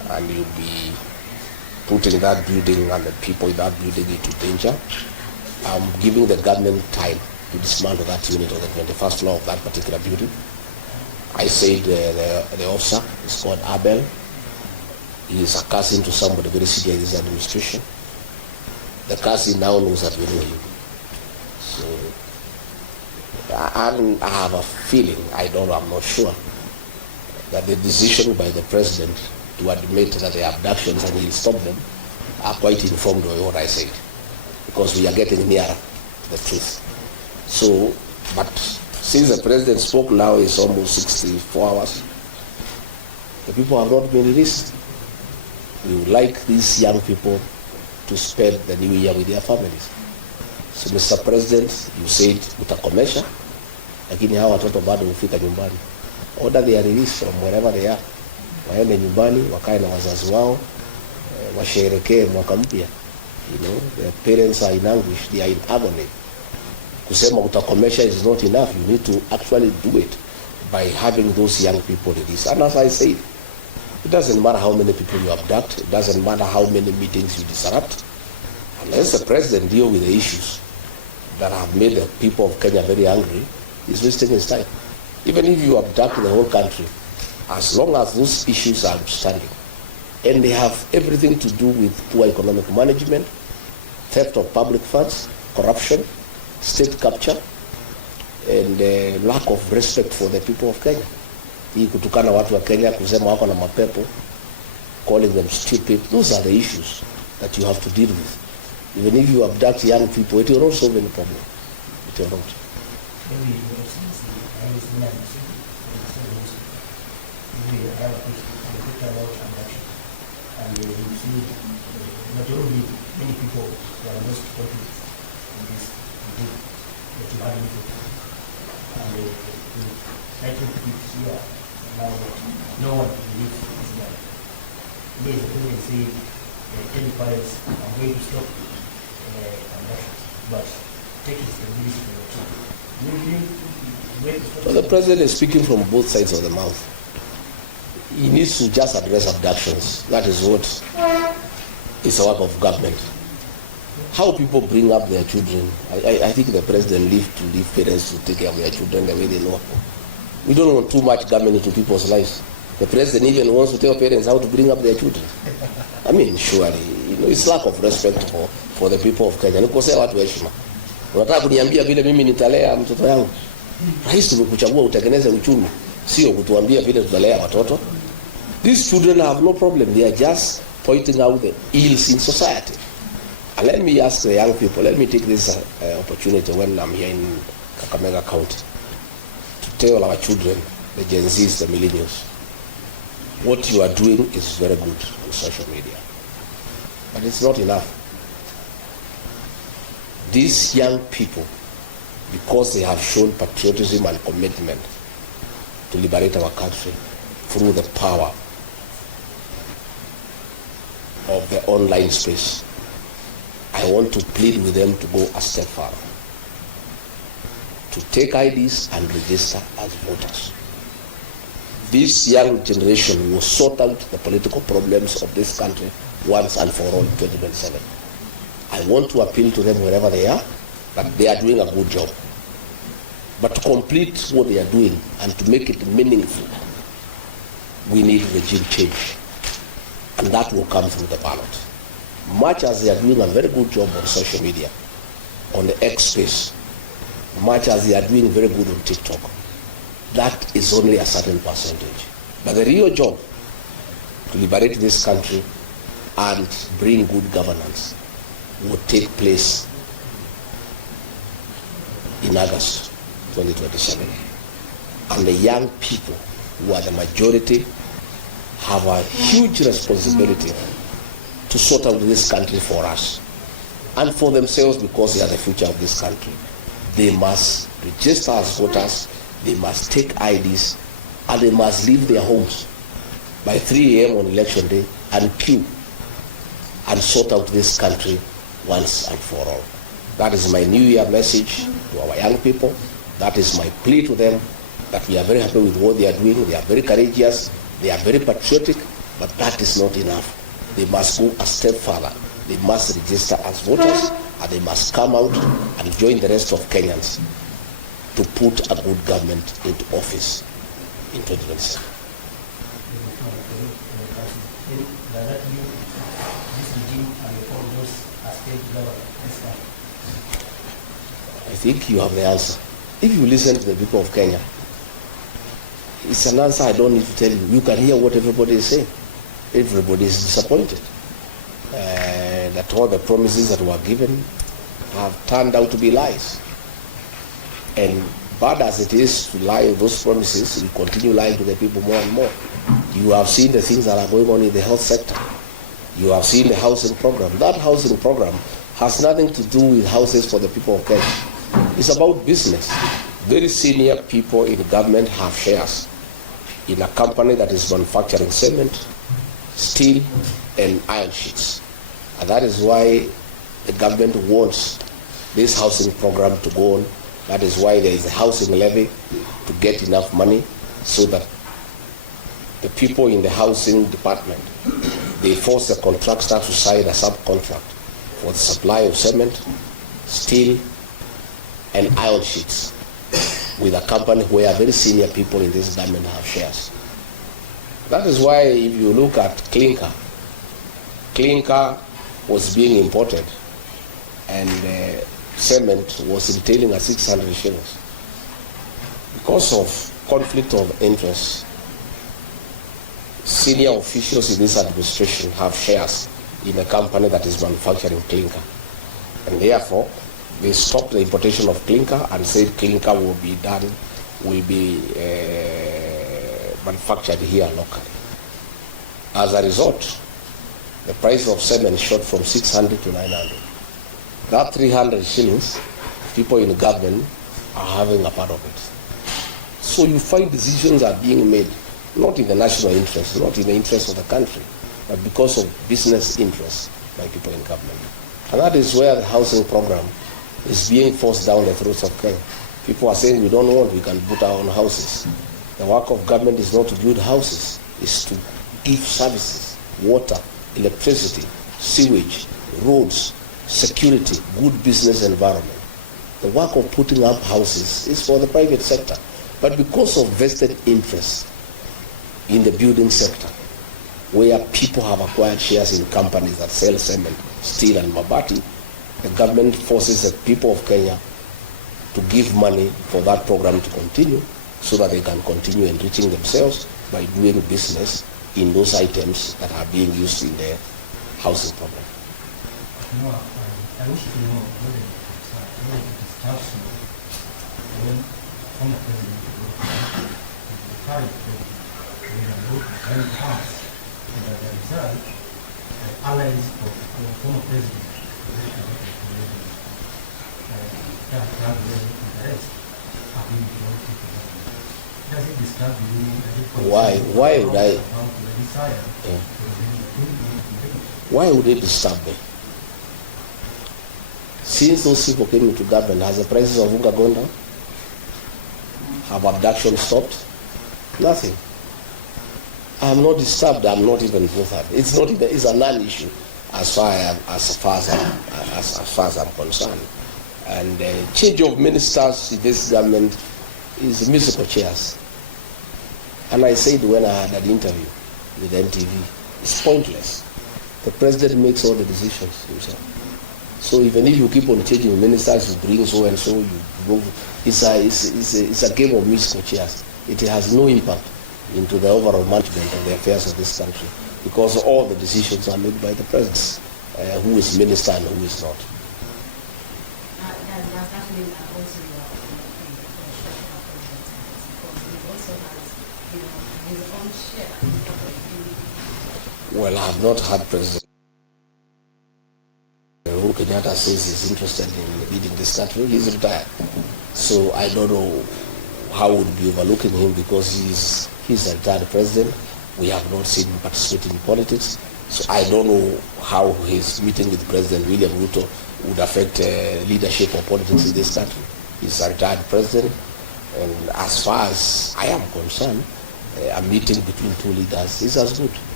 and you'll be putting that building and the people in that building into danger. I'm giving the government time to dismantle that unit on the 21st floor of that particular building. I said the officer is called Abel. He is a cousin to somebody very senior in this administration. The cousin now knows that we know him. So I have a feeling, I'm not sure, that the decision by the president to admit that the abductions and he'll stop them are quite informed by what I said, because we are getting nearer to the truth. So, but since the president spoke now, it's almost 64 hours. The people have not been released. We would like these young people to spend the new year with their families. So, Mr. President, you said utakomesha, lakini hawa watoto bado hufika nyumbani. Order their release from wherever they are. Waende nyumbani, wakae na wazazi wao, washerekee mwaka mpya. You know, their parents are in anguish, they are in agony. Kusema utakomesha is not enough. You need to actually do it by having those young people released. And as I said, it doesn't matter how many people you abduct, it doesn't matter how many meetings you disrupt, unless the president deal with the issues that have made the people of Kenya very angry, he's wasting his time. Even if you abduct the whole country, as long as those issues are outstanding, and they have everything to do with poor economic management, theft of public funds, corruption, state capture, and lack of respect for the people of Kenya. Hii kutukana watu wa Kenya, kusema wako na mapepo, calling them stupid, those are the issues that you have to deal with. Even if you abduct young people, it will not solve any problem. It will not. And you see majority, many people who are most confident in this group that you have with. And I think it's here now no one believes this guy. There is a tendency any parents are going to stop abductions, but take responsibility for your children. So the president is speaking from both sides of the mouth. He needs to just address abductions. That is what is the work of government. How people bring up their children, I think the president leave parents to take care of their children the way they know. We don't want too much government into people's lives. The president even wants to tell parents how to bring up their children. I mean, surely, you know, it's lack of respect for the people of Kenya. Nikosea watu heshima. Unataka kuniambia vile mimi nitalea mtoto yangu? Rais tumekuchagua utengeneze uchumi, sio kutuambia vile tutalea watoto. These children have no problem. They are just pointing out the ills in society. And let me ask the young people, let me take this opportunity when I'm here in Kakamega County to tell our children, the Gen Zs, the millennials, what you are doing is very good on social media. But it's not enough. These young people, because they have shown patriotism and commitment to liberate our country through the power of the online space, I want to plead with them to go a step further, to take IDs and register as voters. This young generation will sort out the political problems of this country once and for all in 2027. I want to appeal to them wherever they are, that they are doing a good job. But to complete what they are doing and to make it meaningful, we need regime change. And that will come through the ballot. Much as they are doing a very good job on social media, on the X space, much as they are doing very good on TikTok, that is only a certain percentage. But the real job to liberate this country and bring good governance will take place in August 2027. And the young people, who are the majority, have a huge responsibility to sort out this country for us and for themselves, because they are the future of this country. They must register as voters, they must take IDs, and they must leave their homes by 3 a.m. on election day and queue and sort out this country once and for all. That is my New Year message to our young people. That is my plea to them, that we are very happy with what they are doing. They are very courageous, they are very patriotic, But that is not enough. They must go a step further. They must register as voters, and they must come out and join the rest of Kenyans to put a good government into office in 2027. I think you have the answer. If you listen to the people of Kenya, it's an answer I don't need to tell you. You can hear what everybody is saying. Everybody is disappointed that all the promises that were given have turned out to be lies. And bad as it is to lie on those promises, we continue lying to the people more and more. You have seen the things that are going on in the health sector. You have seen the housing program. That housing program has nothing to do with houses for the people of Kenya. It's about business. Very senior people in government have shares in a company that is manufacturing cement, steel, and iron sheets. And that is why the government wants this housing program to go on. That is why there is a housing levy to get enough money so that the people in the housing department, they force the contractor to sign a subcontract for the supply of cement, steel, and iron sheets with a company where very senior people in this government have shares. That is why if you look at clinker was being imported and cement was retailing at 600 shillings. Because of conflict of interest, senior officials in this administration have shares in a company that is manufacturing clinker. And therefore, they stopped the importation of clinker and said clinker will be manufactured here locally. As a result, the price of cement shot from 600 to 900. That 300 shillings, people in government are having a part of it. So you find decisions are being made, not in the national interest, not in the interest of the country, but because of business interests by people in government. And that is where the housing program is being forced down the throats of Kenya. People are saying we don't want, we can put our own houses. The work of government is not to build houses, it's to give services, water, electricity, sewage, roads, security, good business environment. The work of putting up houses is for the private sector. But because of vested interest in the building sector, where people have acquired shares in companies that sell cement, steel, and mabati, the government forces the people of Kenya to give money for that program to continue so that they can continue enriching themselves by doing business in those items that are being used in the housing program. I wish to know whether it is touching when former president, the current president, when it comes to the result, allies of the former president, does it disturb you? Why would I? Why would it disturb me? Since those people came into government, has the prices of unga gone down? Have abduction stopped? Nothing. I am not disturbed. I am not even bothered. It's not even. It's a non-issue as far as I'm concerned. And change of ministers in this government is musical chairs. And I said when I had an interview with NTV, it's pointless. The president makes all the decisions himself. So even if you keep on changing ministers, you bring so and so, you move. It's a game of musical chairs. It has no impact into the overall management of the affairs of this country because all the decisions are made by the president, who is minister and who is not. Well, I have not had President Uhuru Kenyatta says he's interested in leading this country. He's retired. So I don't know how we would be overlooking him because he's a retired president. We have not seen him participate in politics. So I don't know how his meeting with President William Ruto would affect leadership or politics in this country. He's a retired president. And as far as I am concerned, a meeting between two leaders is as good.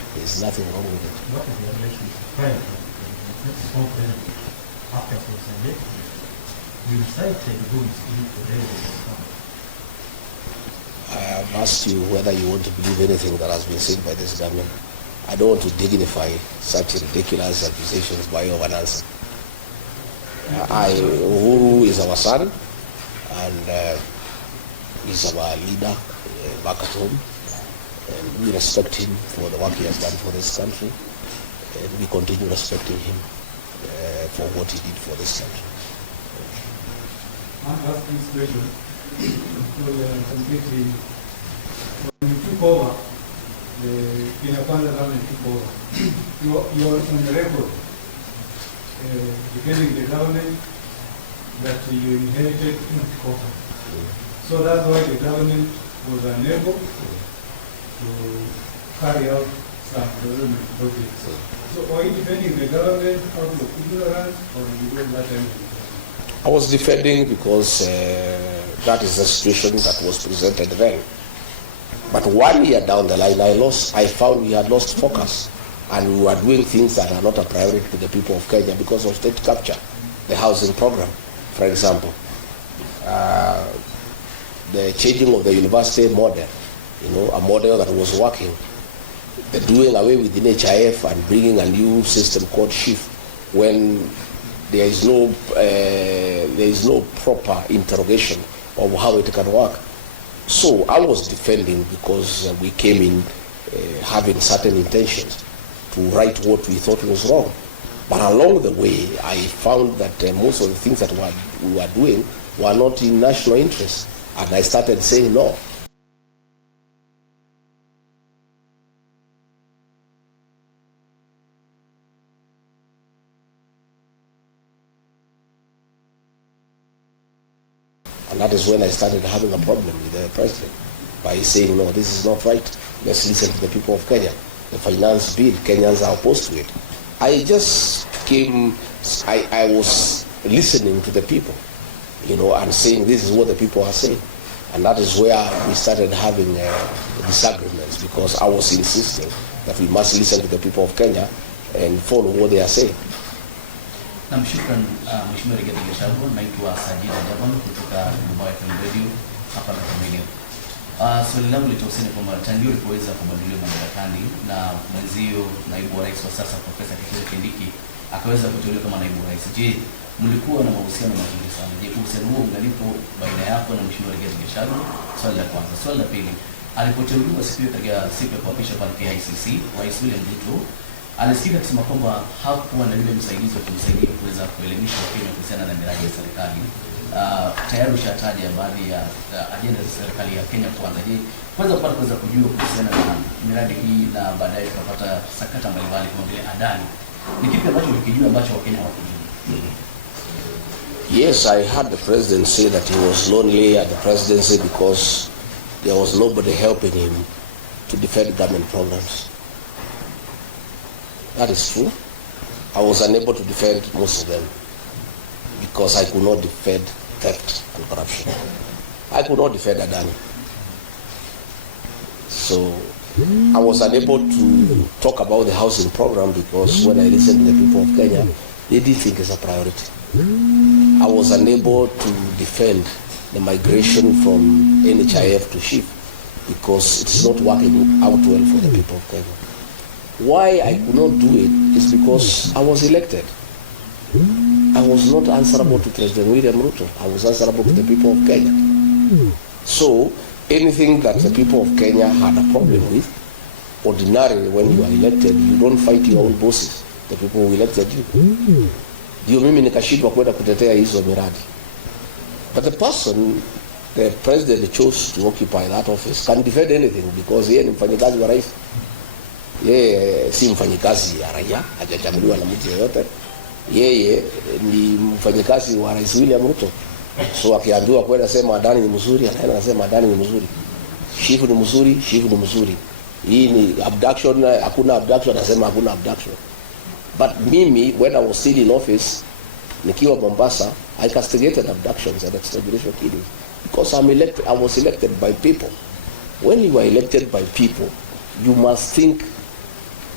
There's nothing wrong with it. What is the relationship prior to the after he was elected? You cited who is in the I have asked you whether you want to believe anything that has been said by this government. I don't want to dignify such ridiculous accusations by way of an answer. Uhuru is our son, and he's our leader back at home. And we respect him for the work he has done for this country, and we continue respecting him for what he did for this country. I'm asking this question because completely, when you took over, the Pinapanda government took over, you're on the record defending the government that you inherited in Kofa. So that's why the government was unable to carry out some development projects. So are you defending the government out of ignorance, or did you go that time? I was defending because that is the situation that was presented then. But 1 year down the line, I found we had lost focus, and we were doing things that are not a priority to the people of Kenya because of state capture, the housing program, for example, the changing of the university model, a model that was working, the doing away with the NHIF and bringing a new system called SHIF when there is no proper interrogation of how it can work. So I was defending because we came in having certain intentions to right what we thought was wrong. But along the way, I found that most of the things that we were doing were not in national interest. And I started saying no. And that is when I started having a problem with the president by saying, no, this is not right. Let's listen to the people of Kenya. The finance bill, Kenyans are opposed to it. I just came, I was listening to the people, and saying this is what the people are saying. And that is where we started having disagreements, because I was insisting that we must listen to the people of Kenya and follow what they are saying. Namshukran Mheshimiwa Rigathi Gachagua, naitwa Sajida Jaban kutoka Dubai FM Radio hapa na Kamili. Swali langu litahusiana kwamba tangu ulipoweza kubadilishwa madarakani na mwenzio naibu wa rais wa sasa Profesa Kithure Kindiki akaweza kuteuliwa kama naibu rais, je, mlikuwa na mahusiano mazuri sana? Je, uhusiano huo ungalipo baina yako na Mheshimiwa Rigathi Gachagua? Swali la kwanza. Swali la pili, alipoteuliwa siku ya kuapishwa pale KICC, Rais William Ruto alisikika kusema kwamba hakuwa na yule msaidizi wa kumsaidia kuweza kuelimisha Wakenya kuhusiana na miradi ya serikali. Tayari ushataja baadhi ya ajenda za serikali ya Kenya Kwanza. Je, kuweza kujua kuhusiana na miradi hii na baadaye tukapata sakata mbalimbali kama vile Adani, ni kipi ambacho ulikijua ambacho Wakenya hawakujua? Yes, I heard the president say that he was lonely at the presidency because there was nobody helping him to defend government programs. That is true. I was unable to defend most of them because I could not defend theft and corruption. I could not defend Adani. So I was unable to talk about the housing program because when I listened to the people of Kenya, they didn't think it's a priority. I was unable to defend the migration from NHIF to SHIF because it's not working out well for the people of Kenya. Why I could not do it is because I was elected. I was not answerable to President William Ruto. I was answerable to the people of Kenya. So anything that the people of Kenya had a problem with, ordinarily when you are elected, you don't fight your own bosses, the people who elected you. Ndio mimi nikashindwa kwenda kutetea hizo miradi. But the person, the president chose to occupy that office can defend anything because yeye ni mfanyikazi wa rais. Yeye si mfanyikazi ya raia, hajachaguliwa na mtu yeyote. Yeye ni mfanyikazi wa Rais William Ruto. So akiambiwa kwenda sema Adani ni mzuri, anaenda anasema Adani ni mzuri. Shifu ni mzuri, Shifu ni mzuri. Hii ni abduction, hakuna abduction, anasema hakuna abduction. But mimi, when I was still in office, nikiwa Mombasa, I castigated abductions and extrajudicial killings because I was elected by people. When you are elected by people, you must think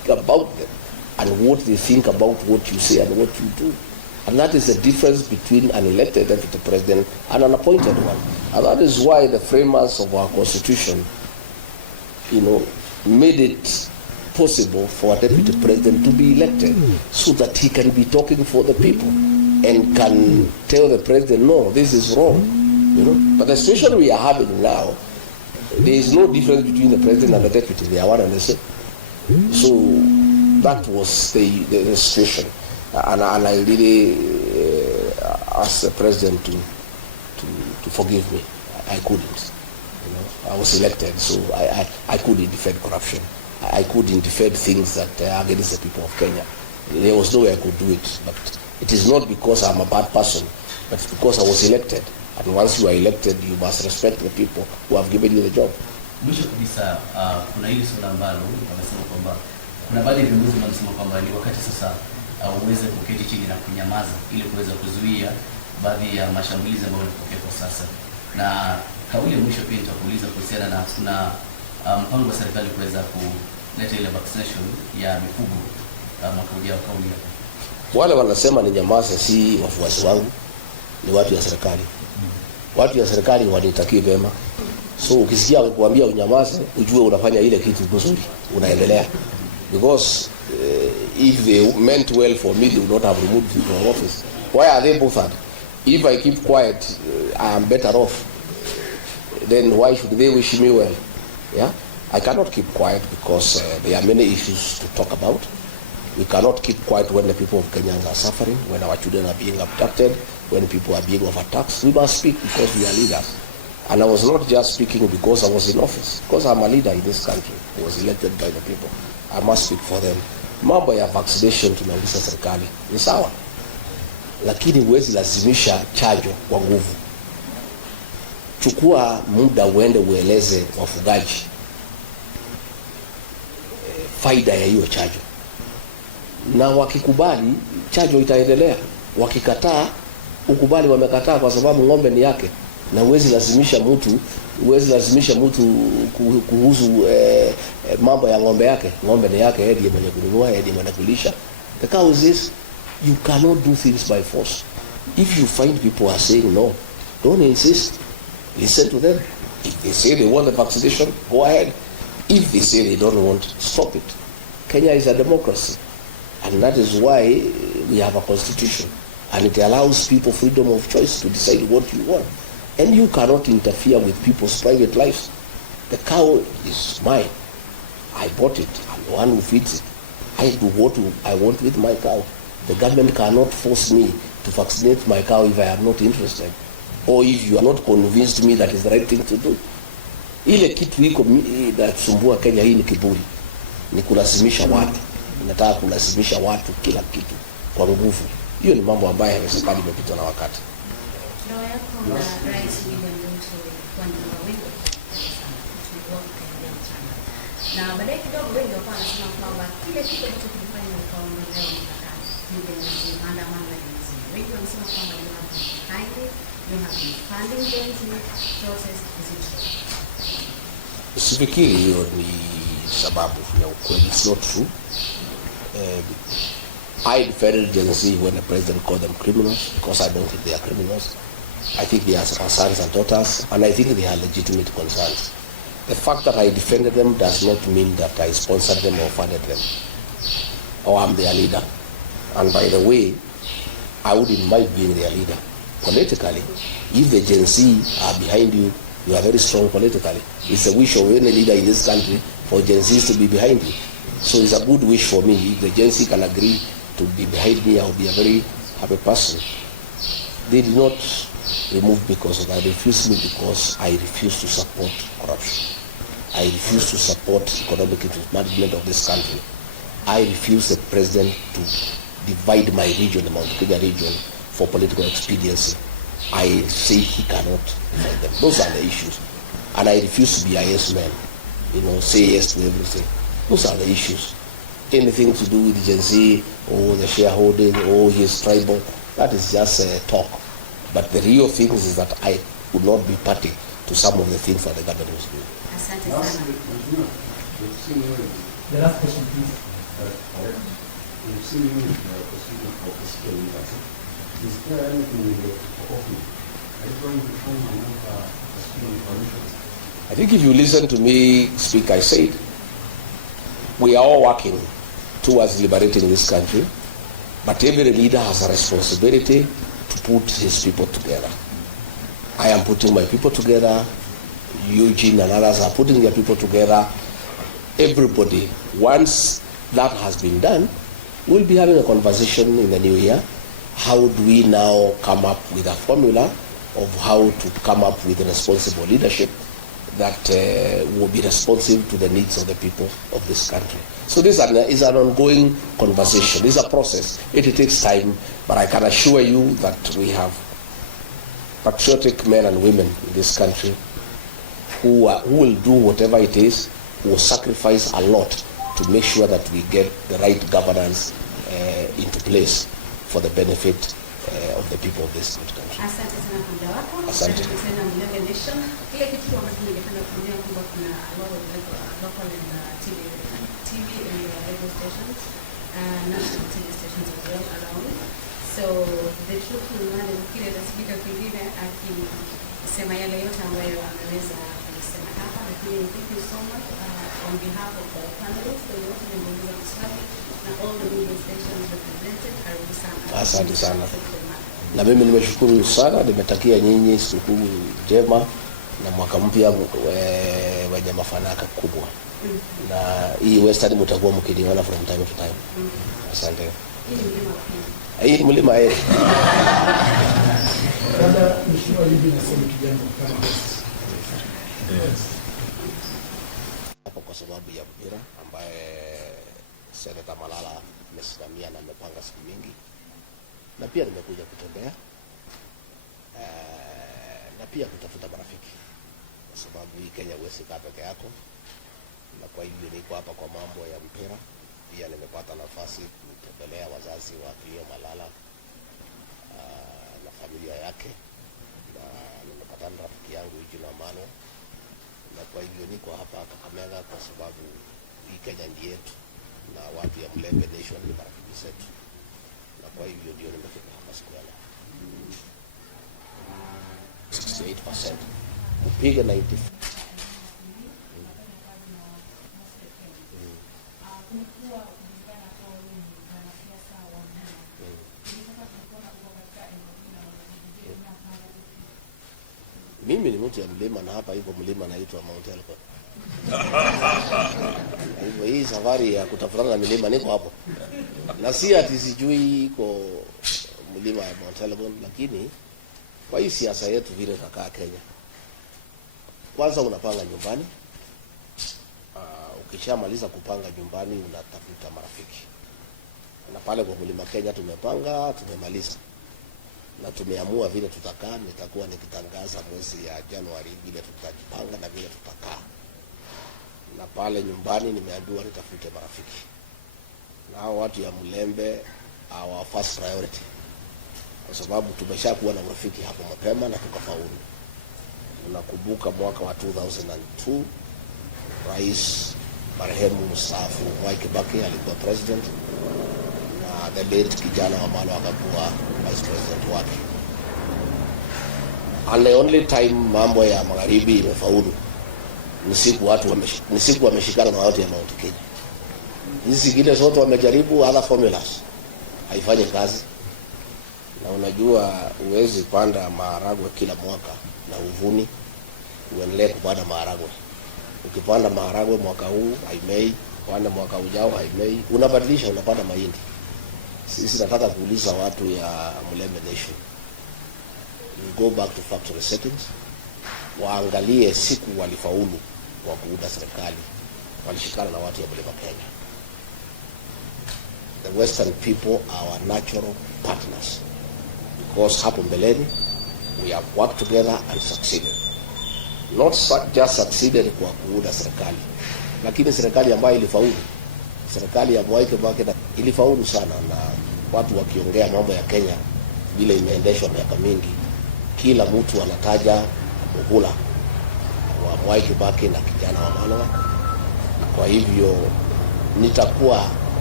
about them and what they think about what you say and what you do. And that is the difference between an elected deputy president and an appointed one. And that is why the framers of our constitution, made it possible for a deputy president to be elected so that he can be talking for the people and can tell the president, no, this is wrong. But the situation we are having now, there is no difference between the president and the deputy. They are one and the same. So that was the situation. And I really asked the president to forgive me. I couldn't. I was elected, so I couldn't defend corruption. I couldn't defend things that are against the people of Kenya. There was no way I could do it. But it is not because I'm a bad person, but it's because I was elected. And once you are elected, you must respect the people who have given you the job. Mwisho kabisa, kuna hili swala ambalo wanasema kwamba kuna baadhi ya viongozi wanasema kwamba ni wakati sasa uweze kuketi chini na kunyamaza ili kuweza kuzuia baadhi ya mashambulizi ambayo yanatokea kwa sasa. Na kauli ya mwisho pia nitakuuliza kuhusiana na kuna mpango wa serikali kuweza kuleta ile vaccination ya mifugo mwaka ujao. Kauli yako. Wale wanasema ni nyamaza si wafuasi wangu, ni watu ya serikali. Watu ya serikali wanitakie vema. So ukisikia kuambia unyamaze, ujue unafanya ile kitu nzuri, unaendelea. Because if they meant well for me, they would not have removed me from office. Why are they bothered? If I keep quiet, I am better off. Then why should they wish me well? Yeah, I cannot keep quiet because there are many issues to talk about. We cannot keep quiet when the people of Kenya are suffering, when our children are being abducted, when people are being overtaxed. We must speak because we are leaders. And I was not just speaking because I was in office, because I'm a leader in this country. I was elected by the people. I must speak for them. Mambo ya vaccination tunauliza serikali ni sawa, lakini huwezi lazimisha chanjo kwa nguvu. Chukua muda uende ueleze wafugaji faida ya hiyo chanjo, na wakikubali chanjo itaendelea. Wakikataa, ukubali wamekataa kwa sababu ng'ombe ni yake, na huwezi lazimisha mtu kuhusu mambo ya ng'ombe yake. Ng'ombe ni yake, yeye ndiye mwenye kununua, yeye ndiye mwenye kulisha. The cow is this. You cannot do things by force. If you find people are saying no, don't insist. Listen to them. If they say they want the vaccination, go ahead. If they say they don't want, stop it. Kenya is a democracy, and that is why we have a constitution, and it allows people freedom of choice to decide what you want. And you cannot interfere with people's private lives. The cow is mine. I bought it. I'm the one who feeds it. I do what I want with my cow. The government cannot force me to vaccinate my cow if I am not interested, or if you are not convinced me that is the right thing to do. Ile kitu iko inasumbua Kenya hii ni kiburi. Ni kulazimisha watu. Nataka kulazimisha watu kila kitu kwa nguvu. Hiyo ni mambo ambayo serikali imepita na wakati. Ndoa yako na Rais William Ruto kwa ndio wengi tulikuwa tukiongea mchana. Na baadaye kidogo wengi wakawa wanasema kwamba kile kitu ambacho kilifanya ukaondolewa mkakati ndio maandamano ya jinsi. Wengi wanasema kwamba you have been kindly, you have been funding them to protest visitation. Sifikiri hiyo ni sababu ya ukweli. It's not true. I defended Gen Z when the president called them criminals, because I don't think they are criminals. I think they are our sons and daughters, and I think they are legitimate concerns. The fact that I defended them does not mean that I sponsored them or funded them, or I'm their leader. And by the way, I wouldn't mind being their leader politically. If the Gen Z are behind you, you are very strong politically. It's a wish of any leader in this country for Gen Zs to be behind you. So it's a good wish for me. If the Gen Z can agree to be behind me, I'll be a very happy person. They did not remove because of that. They refused me because I refuse to support corruption. I refuse to support economic management of this country. I refuse the president to divide my region, the Mount Kenya region, for political expediency. I say he cannot divide them. Those are the issues. And I refuse to be a yes man. Say yes to everything. Those are the issues. Anything to do with Gen Z or the shareholding or his tribal, that is just talk. But the real thing is that I would not be party to some of the things that the government was doing. Asante Last sana. question, The last question, please. However, we've seen you in the procedure for fiscal leaders. Is there anything you will offer? Are you going to form another fiscal coalition? I think if you listen to me speak, I said, we are all working towards liberating this country, but every leader has a responsibility to put his people together. I am putting my people together. Eugene and others are putting their people together. Everybody, once that has been done, we'll be having a conversation in the new year. How do we now come up with a formula of how to come up with a responsible leadership that will be responsive to the needs of the people of this country. So this is an ongoing conversation. This is a process. It takes time, but I can assure you that we have patriotic men and women in this country who will do whatever it is, who will sacrifice a lot to make sure that we get the right governance into place for the benefit of the people of this country. Asante sana kwa muda wako. Asante. Sana Mlenge Nation. Ile kitu ambacho ningependa kuongea kwamba kuna a lot of local and TV and radio stations, national TV stations as well around. So the truth will not kile tasikika kingine akisema yale yote ambayo ameweza kusema hapa, lakini thank you so much on behalf of the panelists for your kuuliza maswali na all the media stations represented. Karibu sana. Asante sana. Na mimi nimeshukuru sana, nimetakia nyinyi sikukuu njema na mwaka mpya wenye mafanaka kubwa. Na hii Western mtakuwa mkiniona from time to time. Asante. Hii mlima Dada mheshimiwa hivi nasema kijambo kama hapo kwa sababu ya mpira ambaye Senator Malala amesimamia na amepanga siku mingi. Na pia nimekuja kutembea na pia kutafuta marafiki kwa sababu hii Kenya huwezi kaa peke yako, na kwa hivyo niko hapa kwa mambo ya mpira. Pia nimepata nafasi kutembelea wazazi wa Cleo Malala na familia yake, na nimepatana na rafiki yangu Eugene Amano, na kwa hivyo niko hapa Kakamega kwa sababu hii Kenya ndiyo yetu na watu ya Mlembe Nation ni marafiki zetu. Na kwa hivyo ndio nimefika hapa siku ya leo. 68% kupiga 90. Mimi ni mtu ya mlima na hapa hivyo mlima naitwa Mount Elgon. Hivyo hii safari ya kutafutana na milima niko hapo. Na si ati sijui iko mlima ya Mount Elgon, lakini kwa hii siasa yetu vile tunakaa Kenya, kwanza unapanga nyumbani. Ukishamaliza kupanga nyumbani unatafuta marafiki. Na pale kwa mlima Kenya tumepanga, tumemaliza. Na tumeamua vile tutakaa. Nitakuwa nikitangaza mwezi ya Januari vile tutajipanga na vile tutakaa. Na pale nyumbani nimeambiwa nitafute marafiki. Na hao watu ya Mlembe our first priority, kwa sababu tumeshakuwa na urafiki hapo mapema na tukafaulu. Unakumbuka mwaka wa 2002 Rais marehemu mstaafu Mwai Kibaki alikuwa president na the late kijana wa Malo akakuwa vice president wake. And the only time mambo ya magharibi imefaulu ni siku wameshikana na watu ya Mount Kenya. Hizi zingine zote wamejaribu other formulas, haifanyi kazi. Na unajua uwezi panda maharagwe kila mwaka na uvuni uendelee kupanda maharagwe. Ukipanda maharagwe mwaka huu haimei, panda mwaka ujao haimei, unabadilisha unapanda mahindi. Sisi nataka kuuliza watu ya Mlembe Nation, we go back to factory settings, waangalie siku walifaulu kwa kuunda serikali, walishikana na watu ya Mlima Kenya. The Western people are our natural partners, because hapo mbeleni we have worked together and succeeded. Not just succeeded kwa kuunda serikali, lakini serikali ambayo ilifaulu, serikali ya Mwai Kibaki ilifaulu sana. Na watu wakiongea mambo ya Kenya vile imeendeshwa miaka mingi, kila mtu anataja muhula wa Mwai Kibaki na kijana wa Malala. Kwa hivyo nitakuwa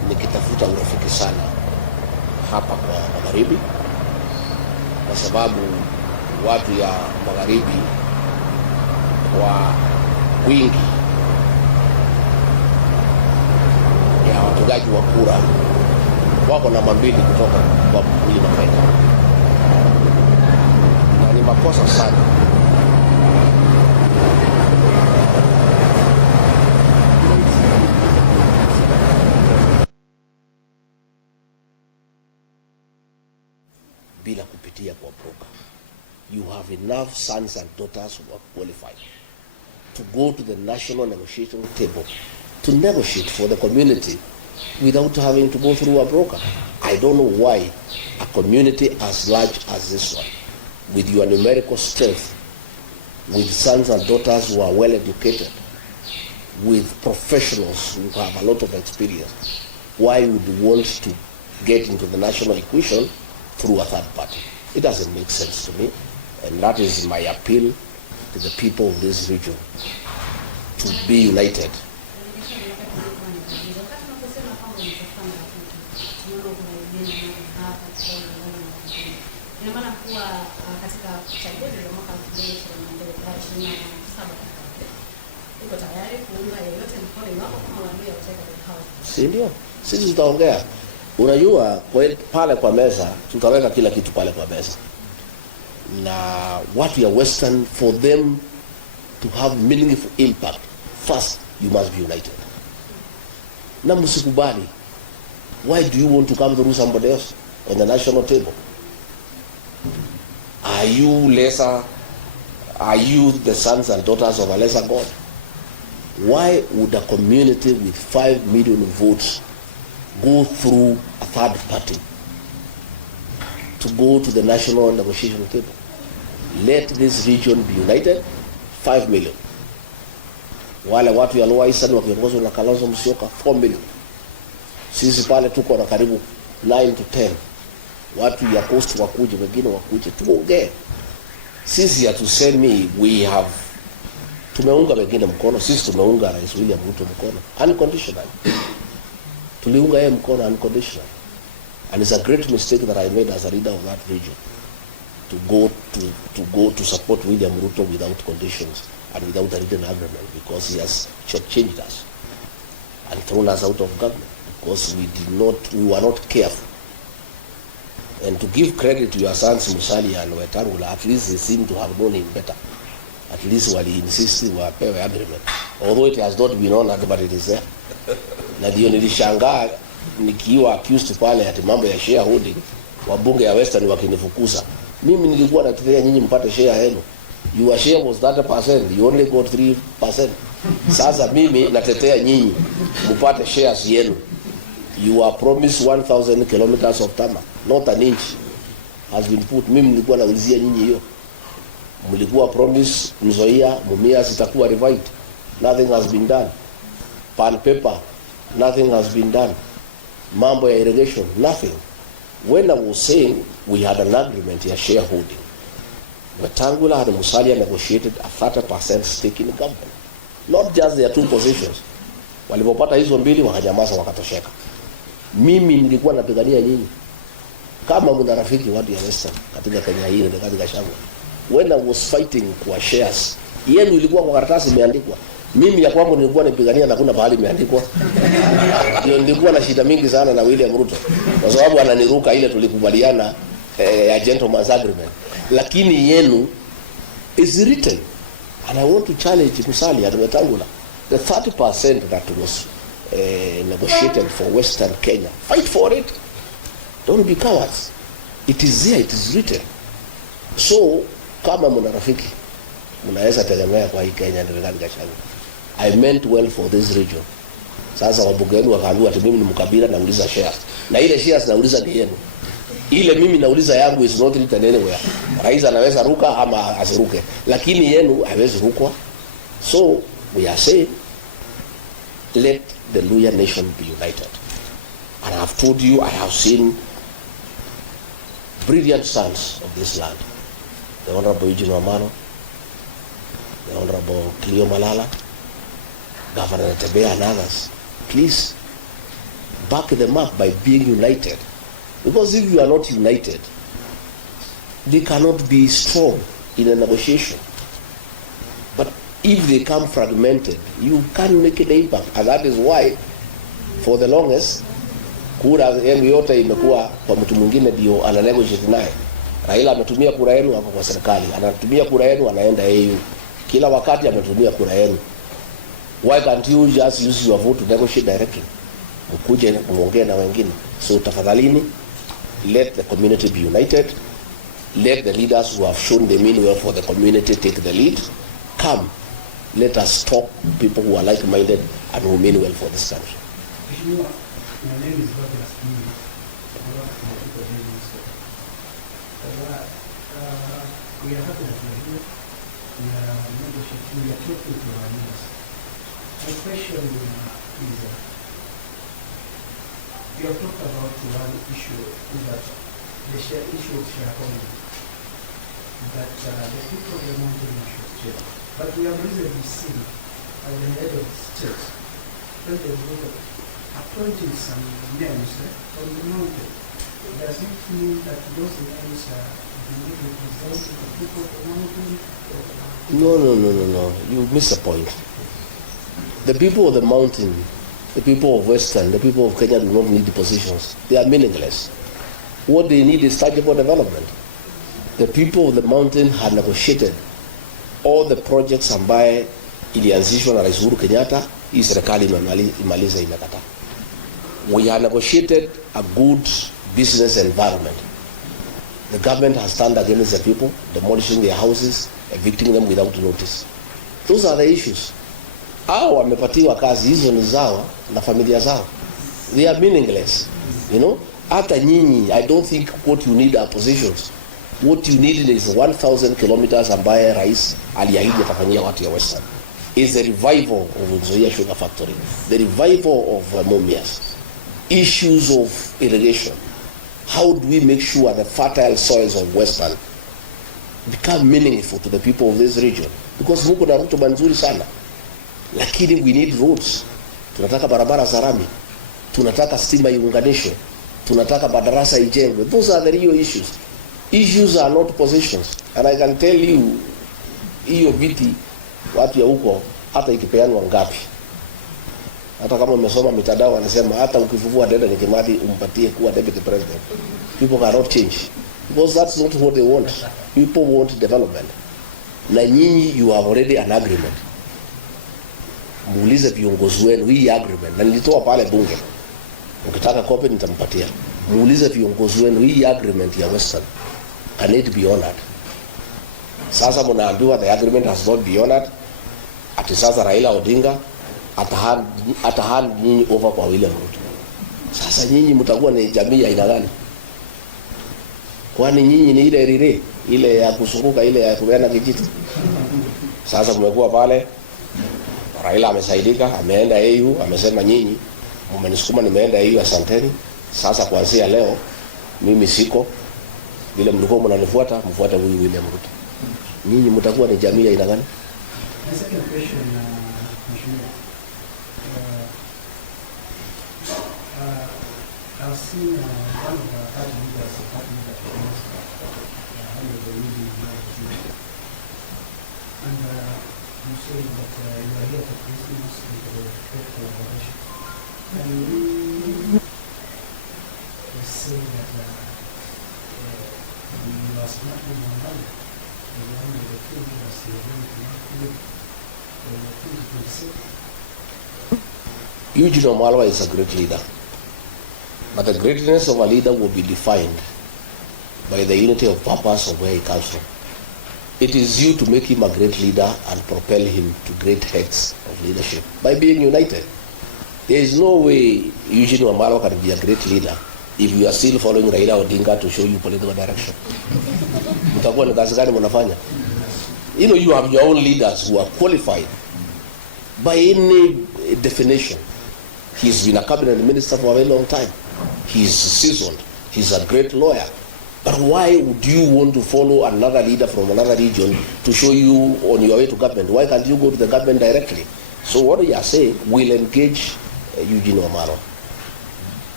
nikitafuta urafiki sana hapa kwa magharibi, kwa sababu watu ya magharibi kwa wingi ya watogaji wa kura wako namba 2 kutoka kwa mlima Kenya, na ni makosa sana bila kupitia kwa broker. You have enough sons and daughters who are qualified to go to the national negotiation table to negotiate for the community without having to go through a broker. I don't know why a community as large as this one, with your numerical strength, with sons and daughters who are well educated, with professionals who have a lot of experience, why would you want to get into the national equation through a third party? It doesn't make sense to me, and that is my appeal to the people of this region to be united. Si ndio? Sisi tutaongea. Unajua pale kwa meza tutaweka kila kitu pale kwa meza, na watu ya Western, for them to have meaningful impact, first you must be united. Na msikubali. Why do you want to come through somebody else on the national table? Are you lesser? Are you the sons and daughters of a lesser God? Why would a community with 5 million votes go through a third party to go to the national negotiation table? Let this region be united. 5 million. Wale watu ya Lower Eastern wakiongozwa na Kalonzo Musyoka 4 million. Sisi pale tuko na karibu 9 to 10. Watu ya Coast wakuje, wengine wakuje, tuongee. Sisi hatusemi tumeunga wengine mkono. Sisi tumeunga Rais William Ruto mkono unconditional. Tuliunga yeye mkono unconditional. And it's a great mistake that I made as a leader of that region to go to support William Ruto without conditions and without a written agreement, because he has shortchanged us and thrown us out of government because we were not careful. And to give credit to your sons Musalia and Wetangula, at least they seem to have known him better. At least wali insist wapewe agreement, although it has not been honored, but it is there. Na ndio nilishangaa nikiwa accused pale ati mambo ya shareholding, wabunge ya Western wakinifukuza. Mimi nilikuwa natetea nyinyi mpate share yenu. Your share was 30%, you only got 3%. Sasa mimi natetea nyinyi mpate shares yenu. You are promised 1000 kilometers of tarmac, not an inch has been put. Mimi nilikuwa naulizia nyinyi hiyo. Mlikuwa promise Nzoia, Mumia zitakuwa revived. Nothing has been done. Pan paper, nothing has been done. Mambo ya irrigation, nothing. When I was saying we had an agreement ya shareholding, Wetangula and Musalia negotiated a 30% stake in the company. Not just their 2 positions. Walipopata hizo mbili wakajamaza wakatosheka. Mimi nilikuwa napigania nyinyi kama mna rafiki watu ya Western katika Kenya hii na katika GACHAGUA. When I was fighting kwa shares, yenu ilikuwa kwa karatasi imeandikwa. Mimi ya kwangu nilikuwa nipigania na kuna bahali imeandikwa. Ndio nilikuwa na shida mingi sana na William Ruto, kwa sababu ananiruka ile tulikubaliana a gentleman's agreement. Lakini yenu is written, and I want to challenge Musalia and Wetangula. The 30% that was negotiated for Western Kenya, fight for it. Don't be cowards. It is there, it is written. So kama mna rafiki mnaweza tegemea kwa hii Kenya ndio GACHAGUA. I meant well for this region. Sasa wabunge wenu wakaambiwa ati mimi ni mkabila nauliza shares. Na ile shares nauliza ni yenu. Ile mimi nauliza yangu is not written anywhere. Rais anaweza ruka ama asiruke, lakini yenu haiwezi rukwa. So we are saying let the Luhya nation be united. And I have told you, I have seen brilliant sons of this land. The Honorable Eugene Wamalwa, the Honorable Cleo Malala, Governor Tebea and others. Please back them up by being united. Because if you are not united, they cannot be strong in a negotiation. But if they come fragmented, you can't make an impact. And that is why, for the longest, kura yenu yote imekuwa kwa mtu mwingine ndio ana negotiate naye. Raila ametumia kura yenu hapo kwa serikali, anatumia kura yenu anaenda AU. Kila wakati ametumia kura yenu. Why can't you just use your vote to negotiate directly? Mkuje muongee na wengine. So tafadhalini, let the community be united. Let the leaders who have shown they mean well for the community take the lead. Come, let us talk people who are like-minded and who mean well for this country. My name is Douglas. We are happy that we are here. We are negotiating. We are talking to our leaders. My question is, you have talked about one issue, is that the issue of shareholding, that the people of the mountain should share. But we have recently seen at the head of the state, when they were appointing some names from the mountain. Does it mean that those names are being representing the people of the mountain? No. You miss a point. The people of the mountain, the people of Western, the people of Kenya do not need the positions. They are meaningless. What they need is tangible development. The people of the mountain had negotiated all the projects ambaye ilianzishwa na Rais Uhuru Kenyatta, hii serikali imaliza imekata. We have negotiated a good business environment. The government has turned against the people, demolishing their houses, evicting them without notice. Those are the issues. Hao wamepatiwa kazi, hizo ni zao na familia zao. They are meaningless. You know, hata nyinyi, I don't think what you need are positions. What you need is 1,000 kilometers ambaye rais aliahidi atafanyia watu ya Western. Is the revival of Nzoia Sugar Factory, the revival of Mumias, issues of irrigation. How do we make sure the fertile soils of Western become meaningful to the people of this region? Because muko na rutuba nzuri sana, lakini we need roads. Tunataka barabara za lami, tunataka stima iunganishwe, tunataka madarasa ijengwe. Those are the real issues. Issues are not positions. And I can tell you, hiyo viti watu ya huko hata ikipeanwa ngapi, hata kama umesoma mitandao wanasema hata ukifufua dada ni Kimathi umpatie kuwa deputy president, people cannot change because that's not what they want. People want development. Na nyinyi you have already an agreement. Muulize viongozi wenu hii agreement, na nilitoa pale bunge, ukitaka copy nitampatia. Muulize viongozi wenu hii agreement ya Western, can it be honored? Sasa mnaambiwa the agreement has not been honored. Ati sasa Raila Odinga atahand nyinyi over kwa William Ruto. Sasa nyinyi mtakuwa ni jamii ya aina gani? Kwani nyinyi ni ile rire, ile ya kusunguka, ile ya kupeana kijiti? Sasa mmekuwa pale, Raila amesaidika, ameenda AU, amesema nyinyi mmenisukuma nimeenda AU, asanteni. Sasa kuanzia leo mimi siko, vile mlikuwa mnanifuata, mfuate huyu William Ruto. Nyinyi mtakuwa ni jamii ya aina gani? My second question, I've seen one of the party leaders, under the meeting, and you say that you are here for Christmas and for collaboration. And you say that you are smart in your money. One of the two leaders you are going to make for 2026. Eugene Wamalwa is a great leader. But the greatness of a leader will be defined by the unity of purpose of where he comes from. It is you to make him a great leader and propel him to great heights of leadership by being united. There is no way Eugene Wamalwa can be a great leader if you are still following Raila Odinga to show you political direction. Mtakuwa ni kazi gani mnafanya? You know, you have your own leaders who are qualified by any definition. He's been a cabinet minister for a very long time. He's seasoned. He's a great lawyer. But why would you want to follow another leader from another region to show you on your way to government? Why can't you go to the government directly? So what you are saying, we'll engage Eugene Wamalwa.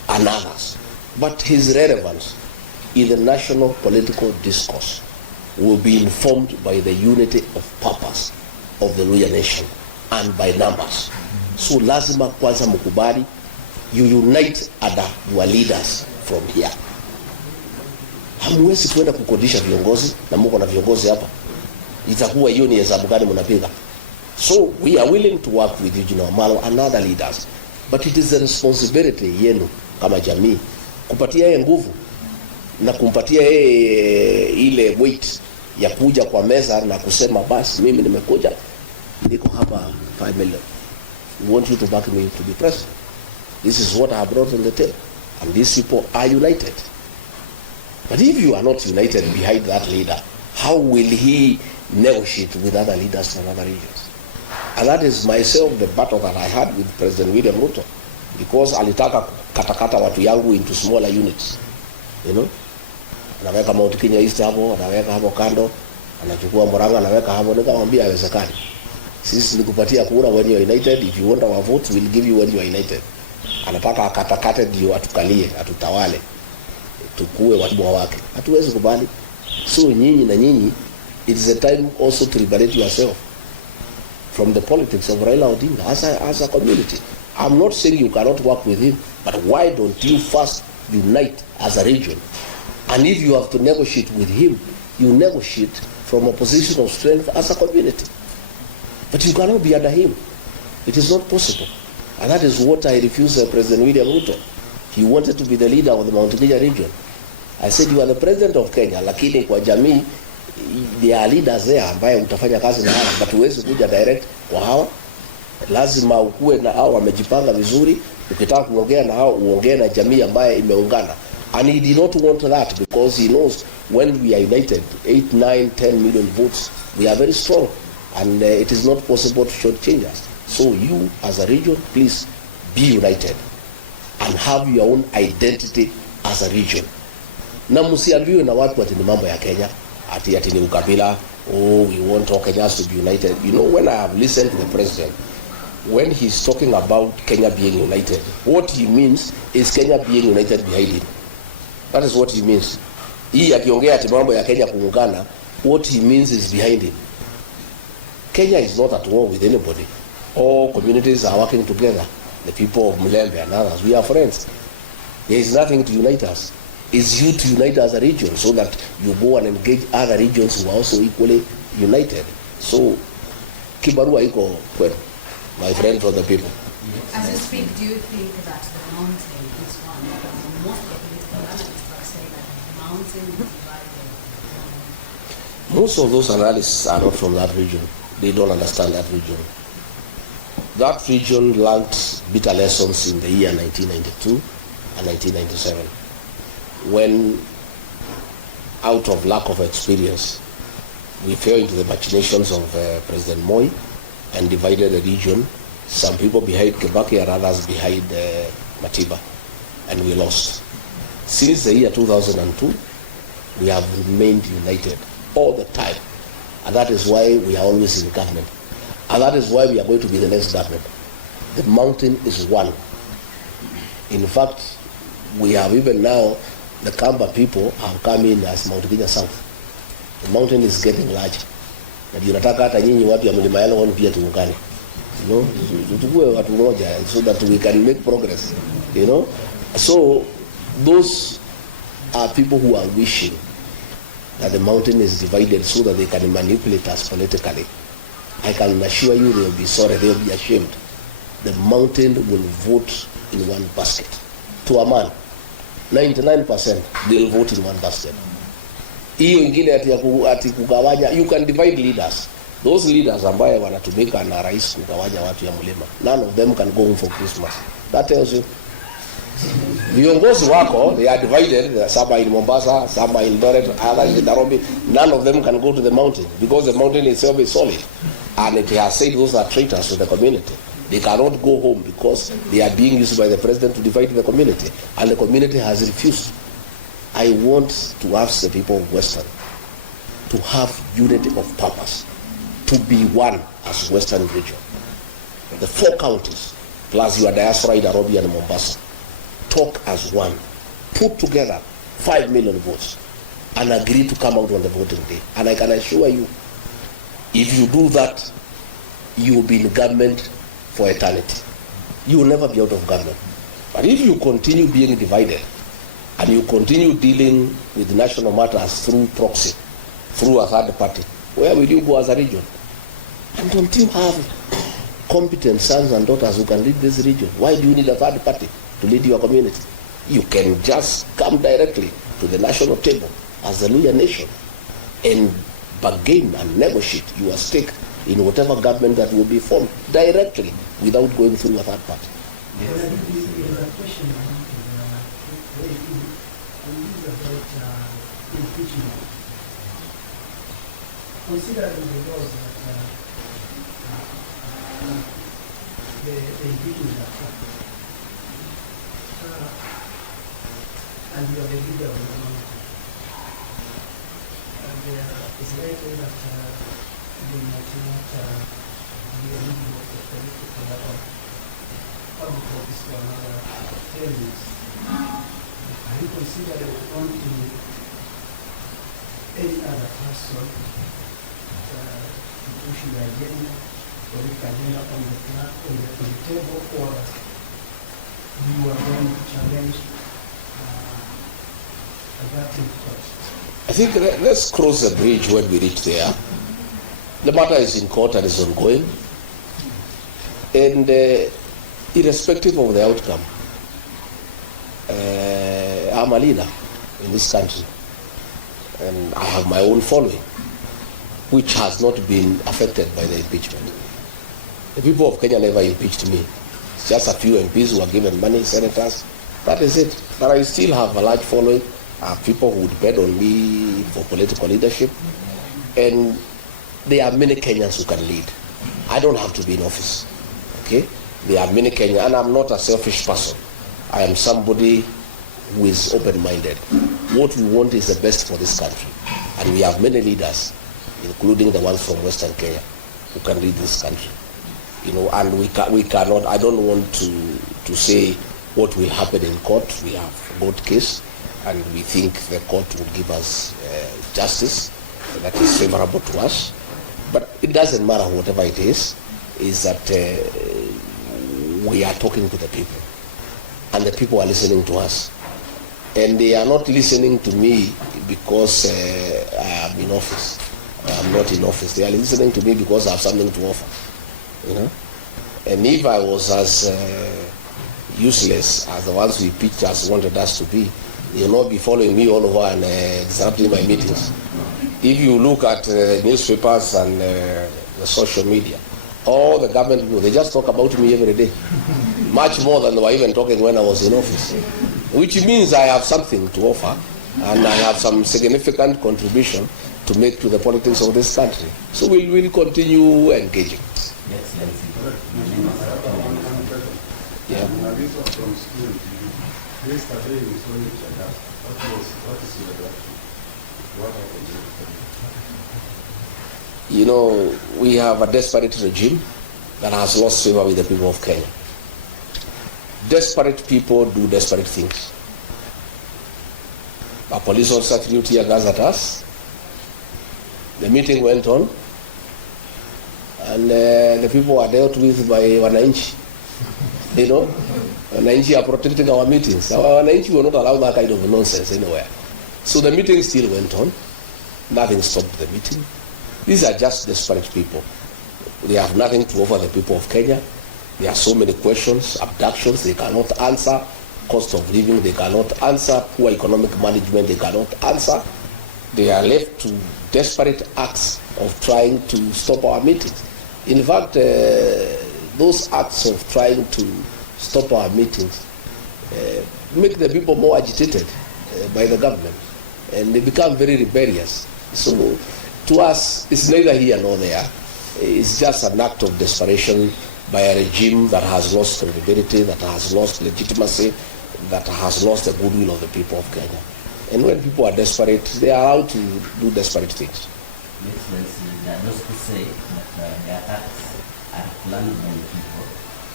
and others. But his relevance in the national political discourse will be informed by the unity of purpose of the Luhya nation and by numbers. So lazima kwanza mkubali, you unite under your leaders from here. Hamwezi kwenda kukodisha viongozi na mko na viongozi hapa. Itakuwa hiyo ni hesabu gani mnapiga? So we are willing to work with Eugene Wamalwa and other leaders, but it is the responsibility yenu kama jamii kupatia yeye nguvu na kumpatia yeye ile weight ya kuja kwa meza na kusema basi mimi nimekuja niko hapa 5 million. We want you to back me to be president. This is what I have brought on the table, and these people are united. But if you are not united behind that leader, how will he negotiate with other leaders from other regions? And that is myself the battle that I had with President William Ruto, because alitaka katakata watu yangu into smaller units, you know. Anaweka Mount Kenya East hapo, anaweka hapo kando, anachukua Murang'a anaweka hapo. Nikamwambia haiwezekani. Sisi nikupatia kura when you are united. If you want our votes, we'll give you when you are united. Anataka akatakate ndio atukalie, atutawale, tukue watu wake. Hatuwezi kubali. So nyinyi na nyinyi, it is a time also to liberate yourself from the politics of Raila Odinga as a community. I'm not saying you cannot work with him, but why don't you first unite as a region? And if you have to negotiate with him, you negotiate from a position of strength as a community. But you cannot be under him. It is not possible. And that is what I refused President William Ruto. He wanted to be the leader of the Mount Kenya region. I said, you are the president of Kenya, lakini kwa jamii, there are leaders there ambaye utafanya kazi na hawa, but huwezi kuja direct kwa hawa. Lazima ukue na hawa wamejipanga vizuri. Ukitaka kuongea na hawa, uongee na jamii ambaye imeungana. And he did not want that, because he knows when we are united, 8, 9, 10 million votes, we are very strong. And it is not possible to shortchange us. So you, as a region, please be united and have your own identity as a region. Na msiambiwe na watu ati ni mambo ya Kenya, ati ni ukabila, oh, we want all Kenyans to be united. You know, when I have listened to the president, when he's talking about Kenya being united, what he means is Kenya being united behind him. That is what he means. Hii akiongea ati mambo ya Kenya kuungana, what he means is behind him. Kenya is not at war with anybody. All communities are working together. The people of Mulembe and others, we are friends. There is nothing to unite us. It's you to unite as a region, so that you go and engage other regions who are also equally united. So, kibarua iko kwenu, my friend from the people. As you speak, do you think that the mountain is one? Because most of the political analysts are saying that the mountain is divided. Most of those analysts are not from that region. They don't understand that region. That region learned bitter lessons in the year 1992 and 1997, when, out of lack of experience, we fell into the machinations of President Moi and divided the region. Some people behind Kibaki and others behind Matiba, and we lost. Since the year 2002, we have remained united all the time. And that is why we are always in government. And that is why we are going to be the next government. The mountain is one. In fact, we have even now, the Kamba people have come in as Mount Kenya South. The mountain is getting larger. Na tunataka hata nyinyi watu ya Mlima Elgon pia tuungane. You know, tutukue watu moja so that we can make progress. You know? So, those are people who are wishing that the mountain is divided so that they can manipulate us politically. I can assure you they will be sorry, they will be ashamed. The mountain will vote in one basket. To a man, 99% they will vote in one basket. Hiyo ingine ati kugawanya, you can divide leaders. Those leaders ambaye wanatumika na rais kugawanya watu ya mlima, none of them can go home for Christmas. That tells you. Viongozi wako, they are divided, some are in Mombasa, some are in Eldoret, others in Nairobi. None of them can go to the mountain, because the mountain itself is solid. And it has said those are traitors to the community. They cannot go home because they are being used by the president to divide the community. And the community has refused. I want to ask the people of Western to have unity of purpose, to be one as Western region. The 4 counties, plus your diaspora in Nairobi and Mombasa, talk as one, put together 5 million votes, and agree to come out on the voting day. And I can assure you, if you do that, you will be in government for eternity. You will never be out of government. But if you continue being divided, and you continue dealing with national matters through proxy, through a third party, where will you go as a region? And don't you have competent sons and daughters who can lead this region? Why do you need a third party to lead your community? You can just come directly to the national table as the Luya nation and bargain and negotiate your stake in whatever government that will be formed directly without going through a third party. Yes. There is a question I want to very easy, and this is about impeachment. Considering the laws that the impeachment are happening, and you are the leader of the minority, and it's likely that you might not be eligible for political public office for another 10 years. Are you considering wanting any other person to push the agenda, political agenda on the table, or you are going to challenge that in court? I think let's cross the bridge when we reach there. The matter is in court and is ongoing. And irrespective of the outcome, I'm a leader in this country. And I have my own following, which has not been affected by the impeachment. The people of Kenya never impeached me. It's just a few MPs who are given money, senators. That is it. But I still have a large following. I have people who depend on me for political leadership. And there are many Kenyans who can lead. I don't have to be in office. Okay? There are many Kenyans, and I'm not a selfish person. I am somebody who is open-minded. What we want is the best for this country. And we have many leaders, including the ones from Western Kenya, who can lead this country. You know, and we cannot, I don't want to say what will happen in court. We have a court case, and we think the court will give us justice that is favorable to us. But it doesn't matter whatever it is that we are talking to the people, and the people are listening to us. And they are not listening to me because I am in office. I am not in office. They are listening to me because I have something to offer. You know? And if I was as useless as the ones we pictures wanted us to be, you'll not be following me all over and disrupting my meetings. If you look at newspapers and the social media, all the government people, they just talk about me every day. Much more than they were even talking when I was in office. Which means I have something to offer, and I have some significant contribution to make to the politics of this country. So we will continue engaging. Yes, Yeah. Yesterday we saw you check out. What is your reaction? What happened? You know, we have a desperate regime that has lost favor with the people of Kenya. Desperate people do desperate things. A police officer threw tear gas at us. The meeting went on, and the people were dealt with by Wananchi. You know, Wananchi are protecting our meetings. Our Wananchi will not allow that kind of nonsense anywhere. So the meeting still went on. Nothing stopped the meeting. These are just desperate people. They have nothing to offer the people of Kenya. There are so many questions, abductions, they cannot answer. Cost of living, they cannot answer. Poor economic management, they cannot answer. They are left to desperate acts of trying to stop our meetings. In fact, those acts of trying to stop our meetings make the people more agitated by the government, and they become very rebellious. So to us, it's neither here nor there. It's just an act of desperation by a regime that has lost credibility, that has lost legitimacy, that has lost the goodwill of the people of Kenya. And when people are desperate, they are allowed to do desperate things. There are those who say that the attacks are planned by the people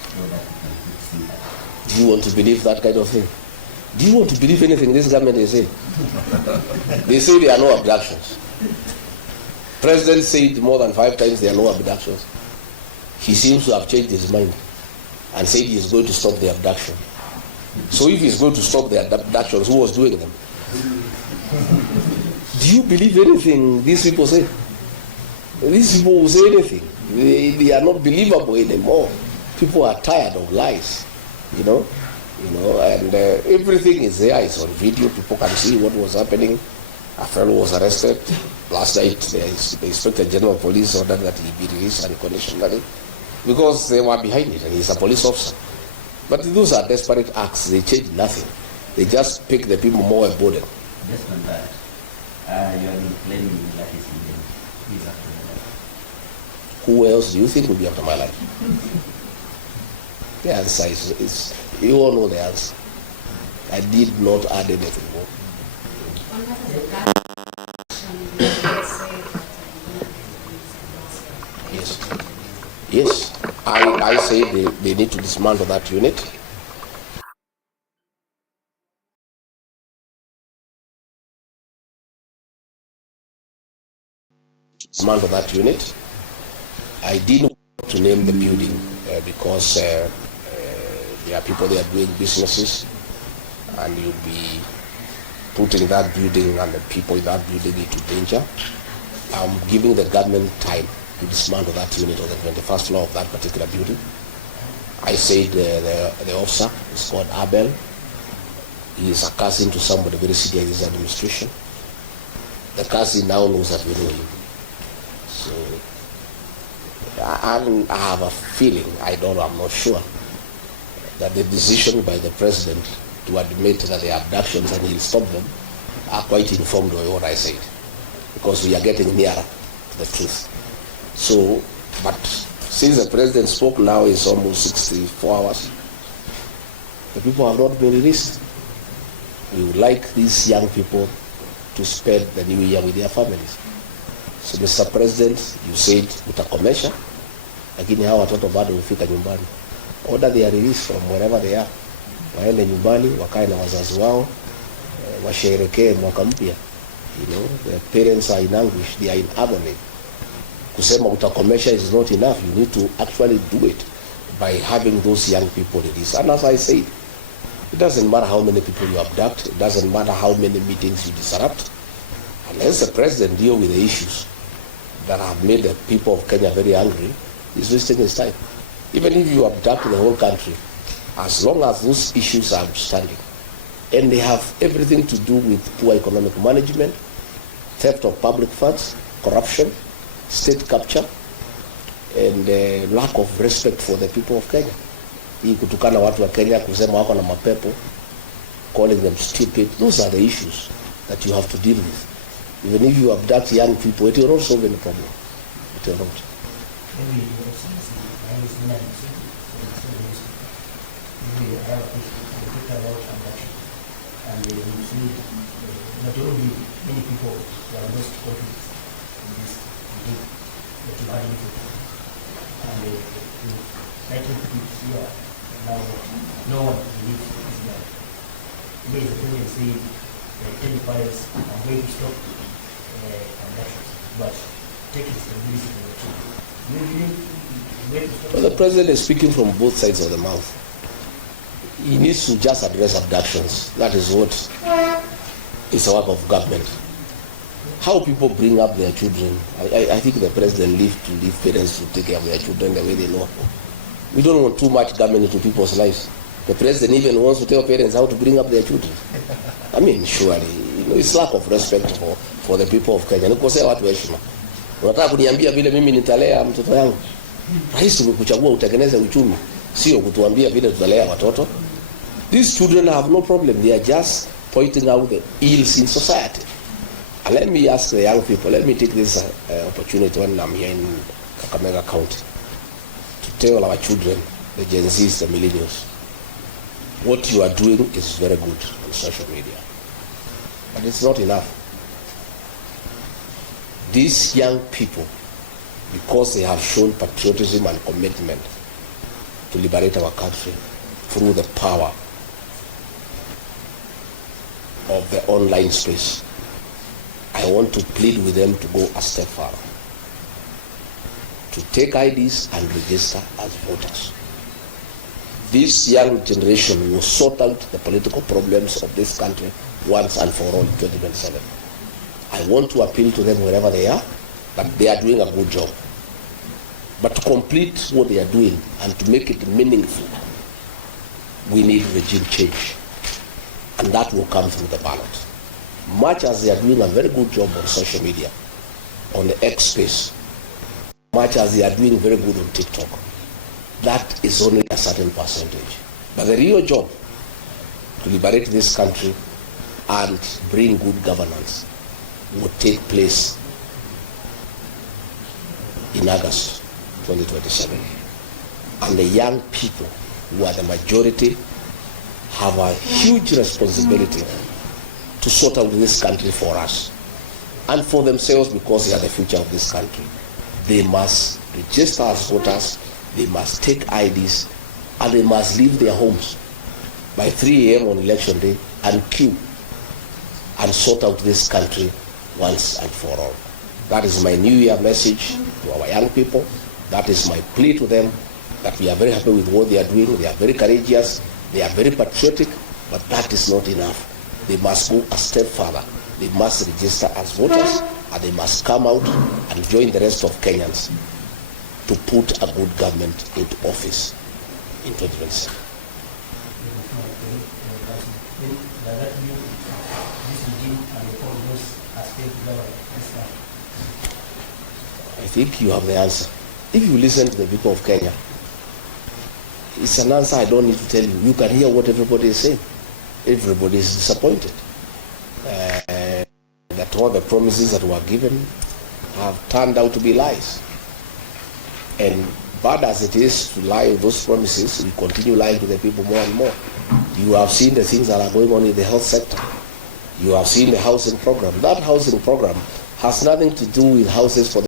so that we can see that. Do you want to believe that kind of thing? Do you want to believe anything this government is saying? They say there are no abductions. President said more than 5 times there are no abductions. He seems to have changed his mind and said he is going to stop the abduction. So if he's going to stop the abductions, who was doing them? Do you believe anything these people say? These people will say anything. They are not believable anymore. People are tired of lies, and everything is there. It's on video. People can see what was happening. A fellow was arrested last night. The Inspector General of Police ordered that he be released unconditionally because they were behind it, and he's a police officer. But those are desperate acts. They change nothing. They just pick the people more emboldened. Based on that, you have been claiming that he's after the life. Who else do you think will be after my life? The answer is you all know the answer. I did not add anything more. Yes. I say they need to dismantle that unit. Dismantle that unit. I didn't want to name the building because there are people there doing businesses, and you'll be putting that building and the people in that building into danger. I'm giving the government time to dismantle that unit on the 21st floor of that particular building. I said the officer is called Abel. He is a cousin to somebody very senior in his administration. The cousin now knows that we know him. So I have a feeling, I'm not sure, that the decision by the president to admit that the abductions and he'll stop them are quite informed by what I said, because we are getting nearer to the truth. So, but since the president spoke, now is almost 64 hours. The people have not been released. We would like these young people to spend the new year with their families. So, Mr. President, you said utakomesha, lakini hawa watoto bado hufika nyumbani. Order their release from wherever they are. Waende nyumbani, wakae na wazazi wao, washerekee mwaka mpya. The parents are in anguish, they are in agony. Kusema utakomesha is not enough. You need to actually do it by having those young people released. And as I said, it doesn't matter how many people you abduct, it doesn't matter how many meetings you disrupt, unless the president deal with the issues that have made the people of Kenya very angry, he's wasting his time. Even if you abduct the whole country, as long as those issues are outstanding, and they have everything to do with poor economic management, theft of public funds, corruption, state capture, and lack of respect for the people of Kenya. Hii kutukana watu wa Kenya, kusema wako na mapepo, calling them stupid, those are the issues that you have to deal with. Even if you abduct young people, it will not solve any problem. It will not. And you see not only many people who are lost confidence in this debate that you are into, and you try to put it here now that no one believes this guy. Today the president saying tell the parents I'm going to stop abductions, but take responsibility for the children. Well, the president is speaking from both sides of the mouth. He needs to just address abductions. That is what is the work of government. How people bring up their children, I think the president leave parents to take care of their children the way they know. We don't want too much government into people's lives. The president even wants to tell parents how to bring up their children. I mean, surely, it's lack of respect for the people of Kenya. Nikosea watu heshima. Unataka kuniambia vile mimi nitalea mtoto yangu? Rais tumekuchagua utengeneze uchumi, sio kutuambia vile tutalea watoto. These children have no problem. They are just pointing out the ills in society. And let me ask the young people, let me take this opportunity when I'm here in Kakamega County to tell our children, the Gen Zs, the millennials, what you are doing is very good on social media. But it's not enough. These young people, because they have shown patriotism and commitment, to liberate our country through the power of the online space. I want to plead with them to go a step further, to take IDs and register as voters. This young generation will sort out the political problems of this country once and for all in 2027. I want to appeal to them wherever they are, that they are doing a good job. But to complete what they are doing and to make it meaningful, we need regime change. And that will come through the ballot. Much as they are doing a very good job on social media, on the X space, much as they are doing very good on TikTok, that is only a certain percentage. But the real job to liberate this country and bring good governance will take place in August 2027. And the young people, who are the majority, have a huge responsibility to sort out this country for us and for themselves, because they are the future of this country. They must register as voters, they must take IDs, and they must leave their homes by 3 a.m. on election day and queue and sort out this country once and for all. That is my New Year message to our young people. That is my plea to them, that we are very happy with what they are doing. They are very courageous, they are very patriotic, but that is not enough. They must go a step further. They must register as voters, and they must come out and join the rest of Kenyans to put a good government into office in 2027. I think you have the answer. If you listen to the people of Kenya, it's an answer I don't need to tell you. You can hear what everybody is saying. Everybody is disappointed that all the promises that were given have turned out to be lies. And bad as it is to lie with those promises, we continue lying to the people more and more. You have seen the things that are going on in the health sector. You have seen the housing program. That housing program has nothing to do with houses for the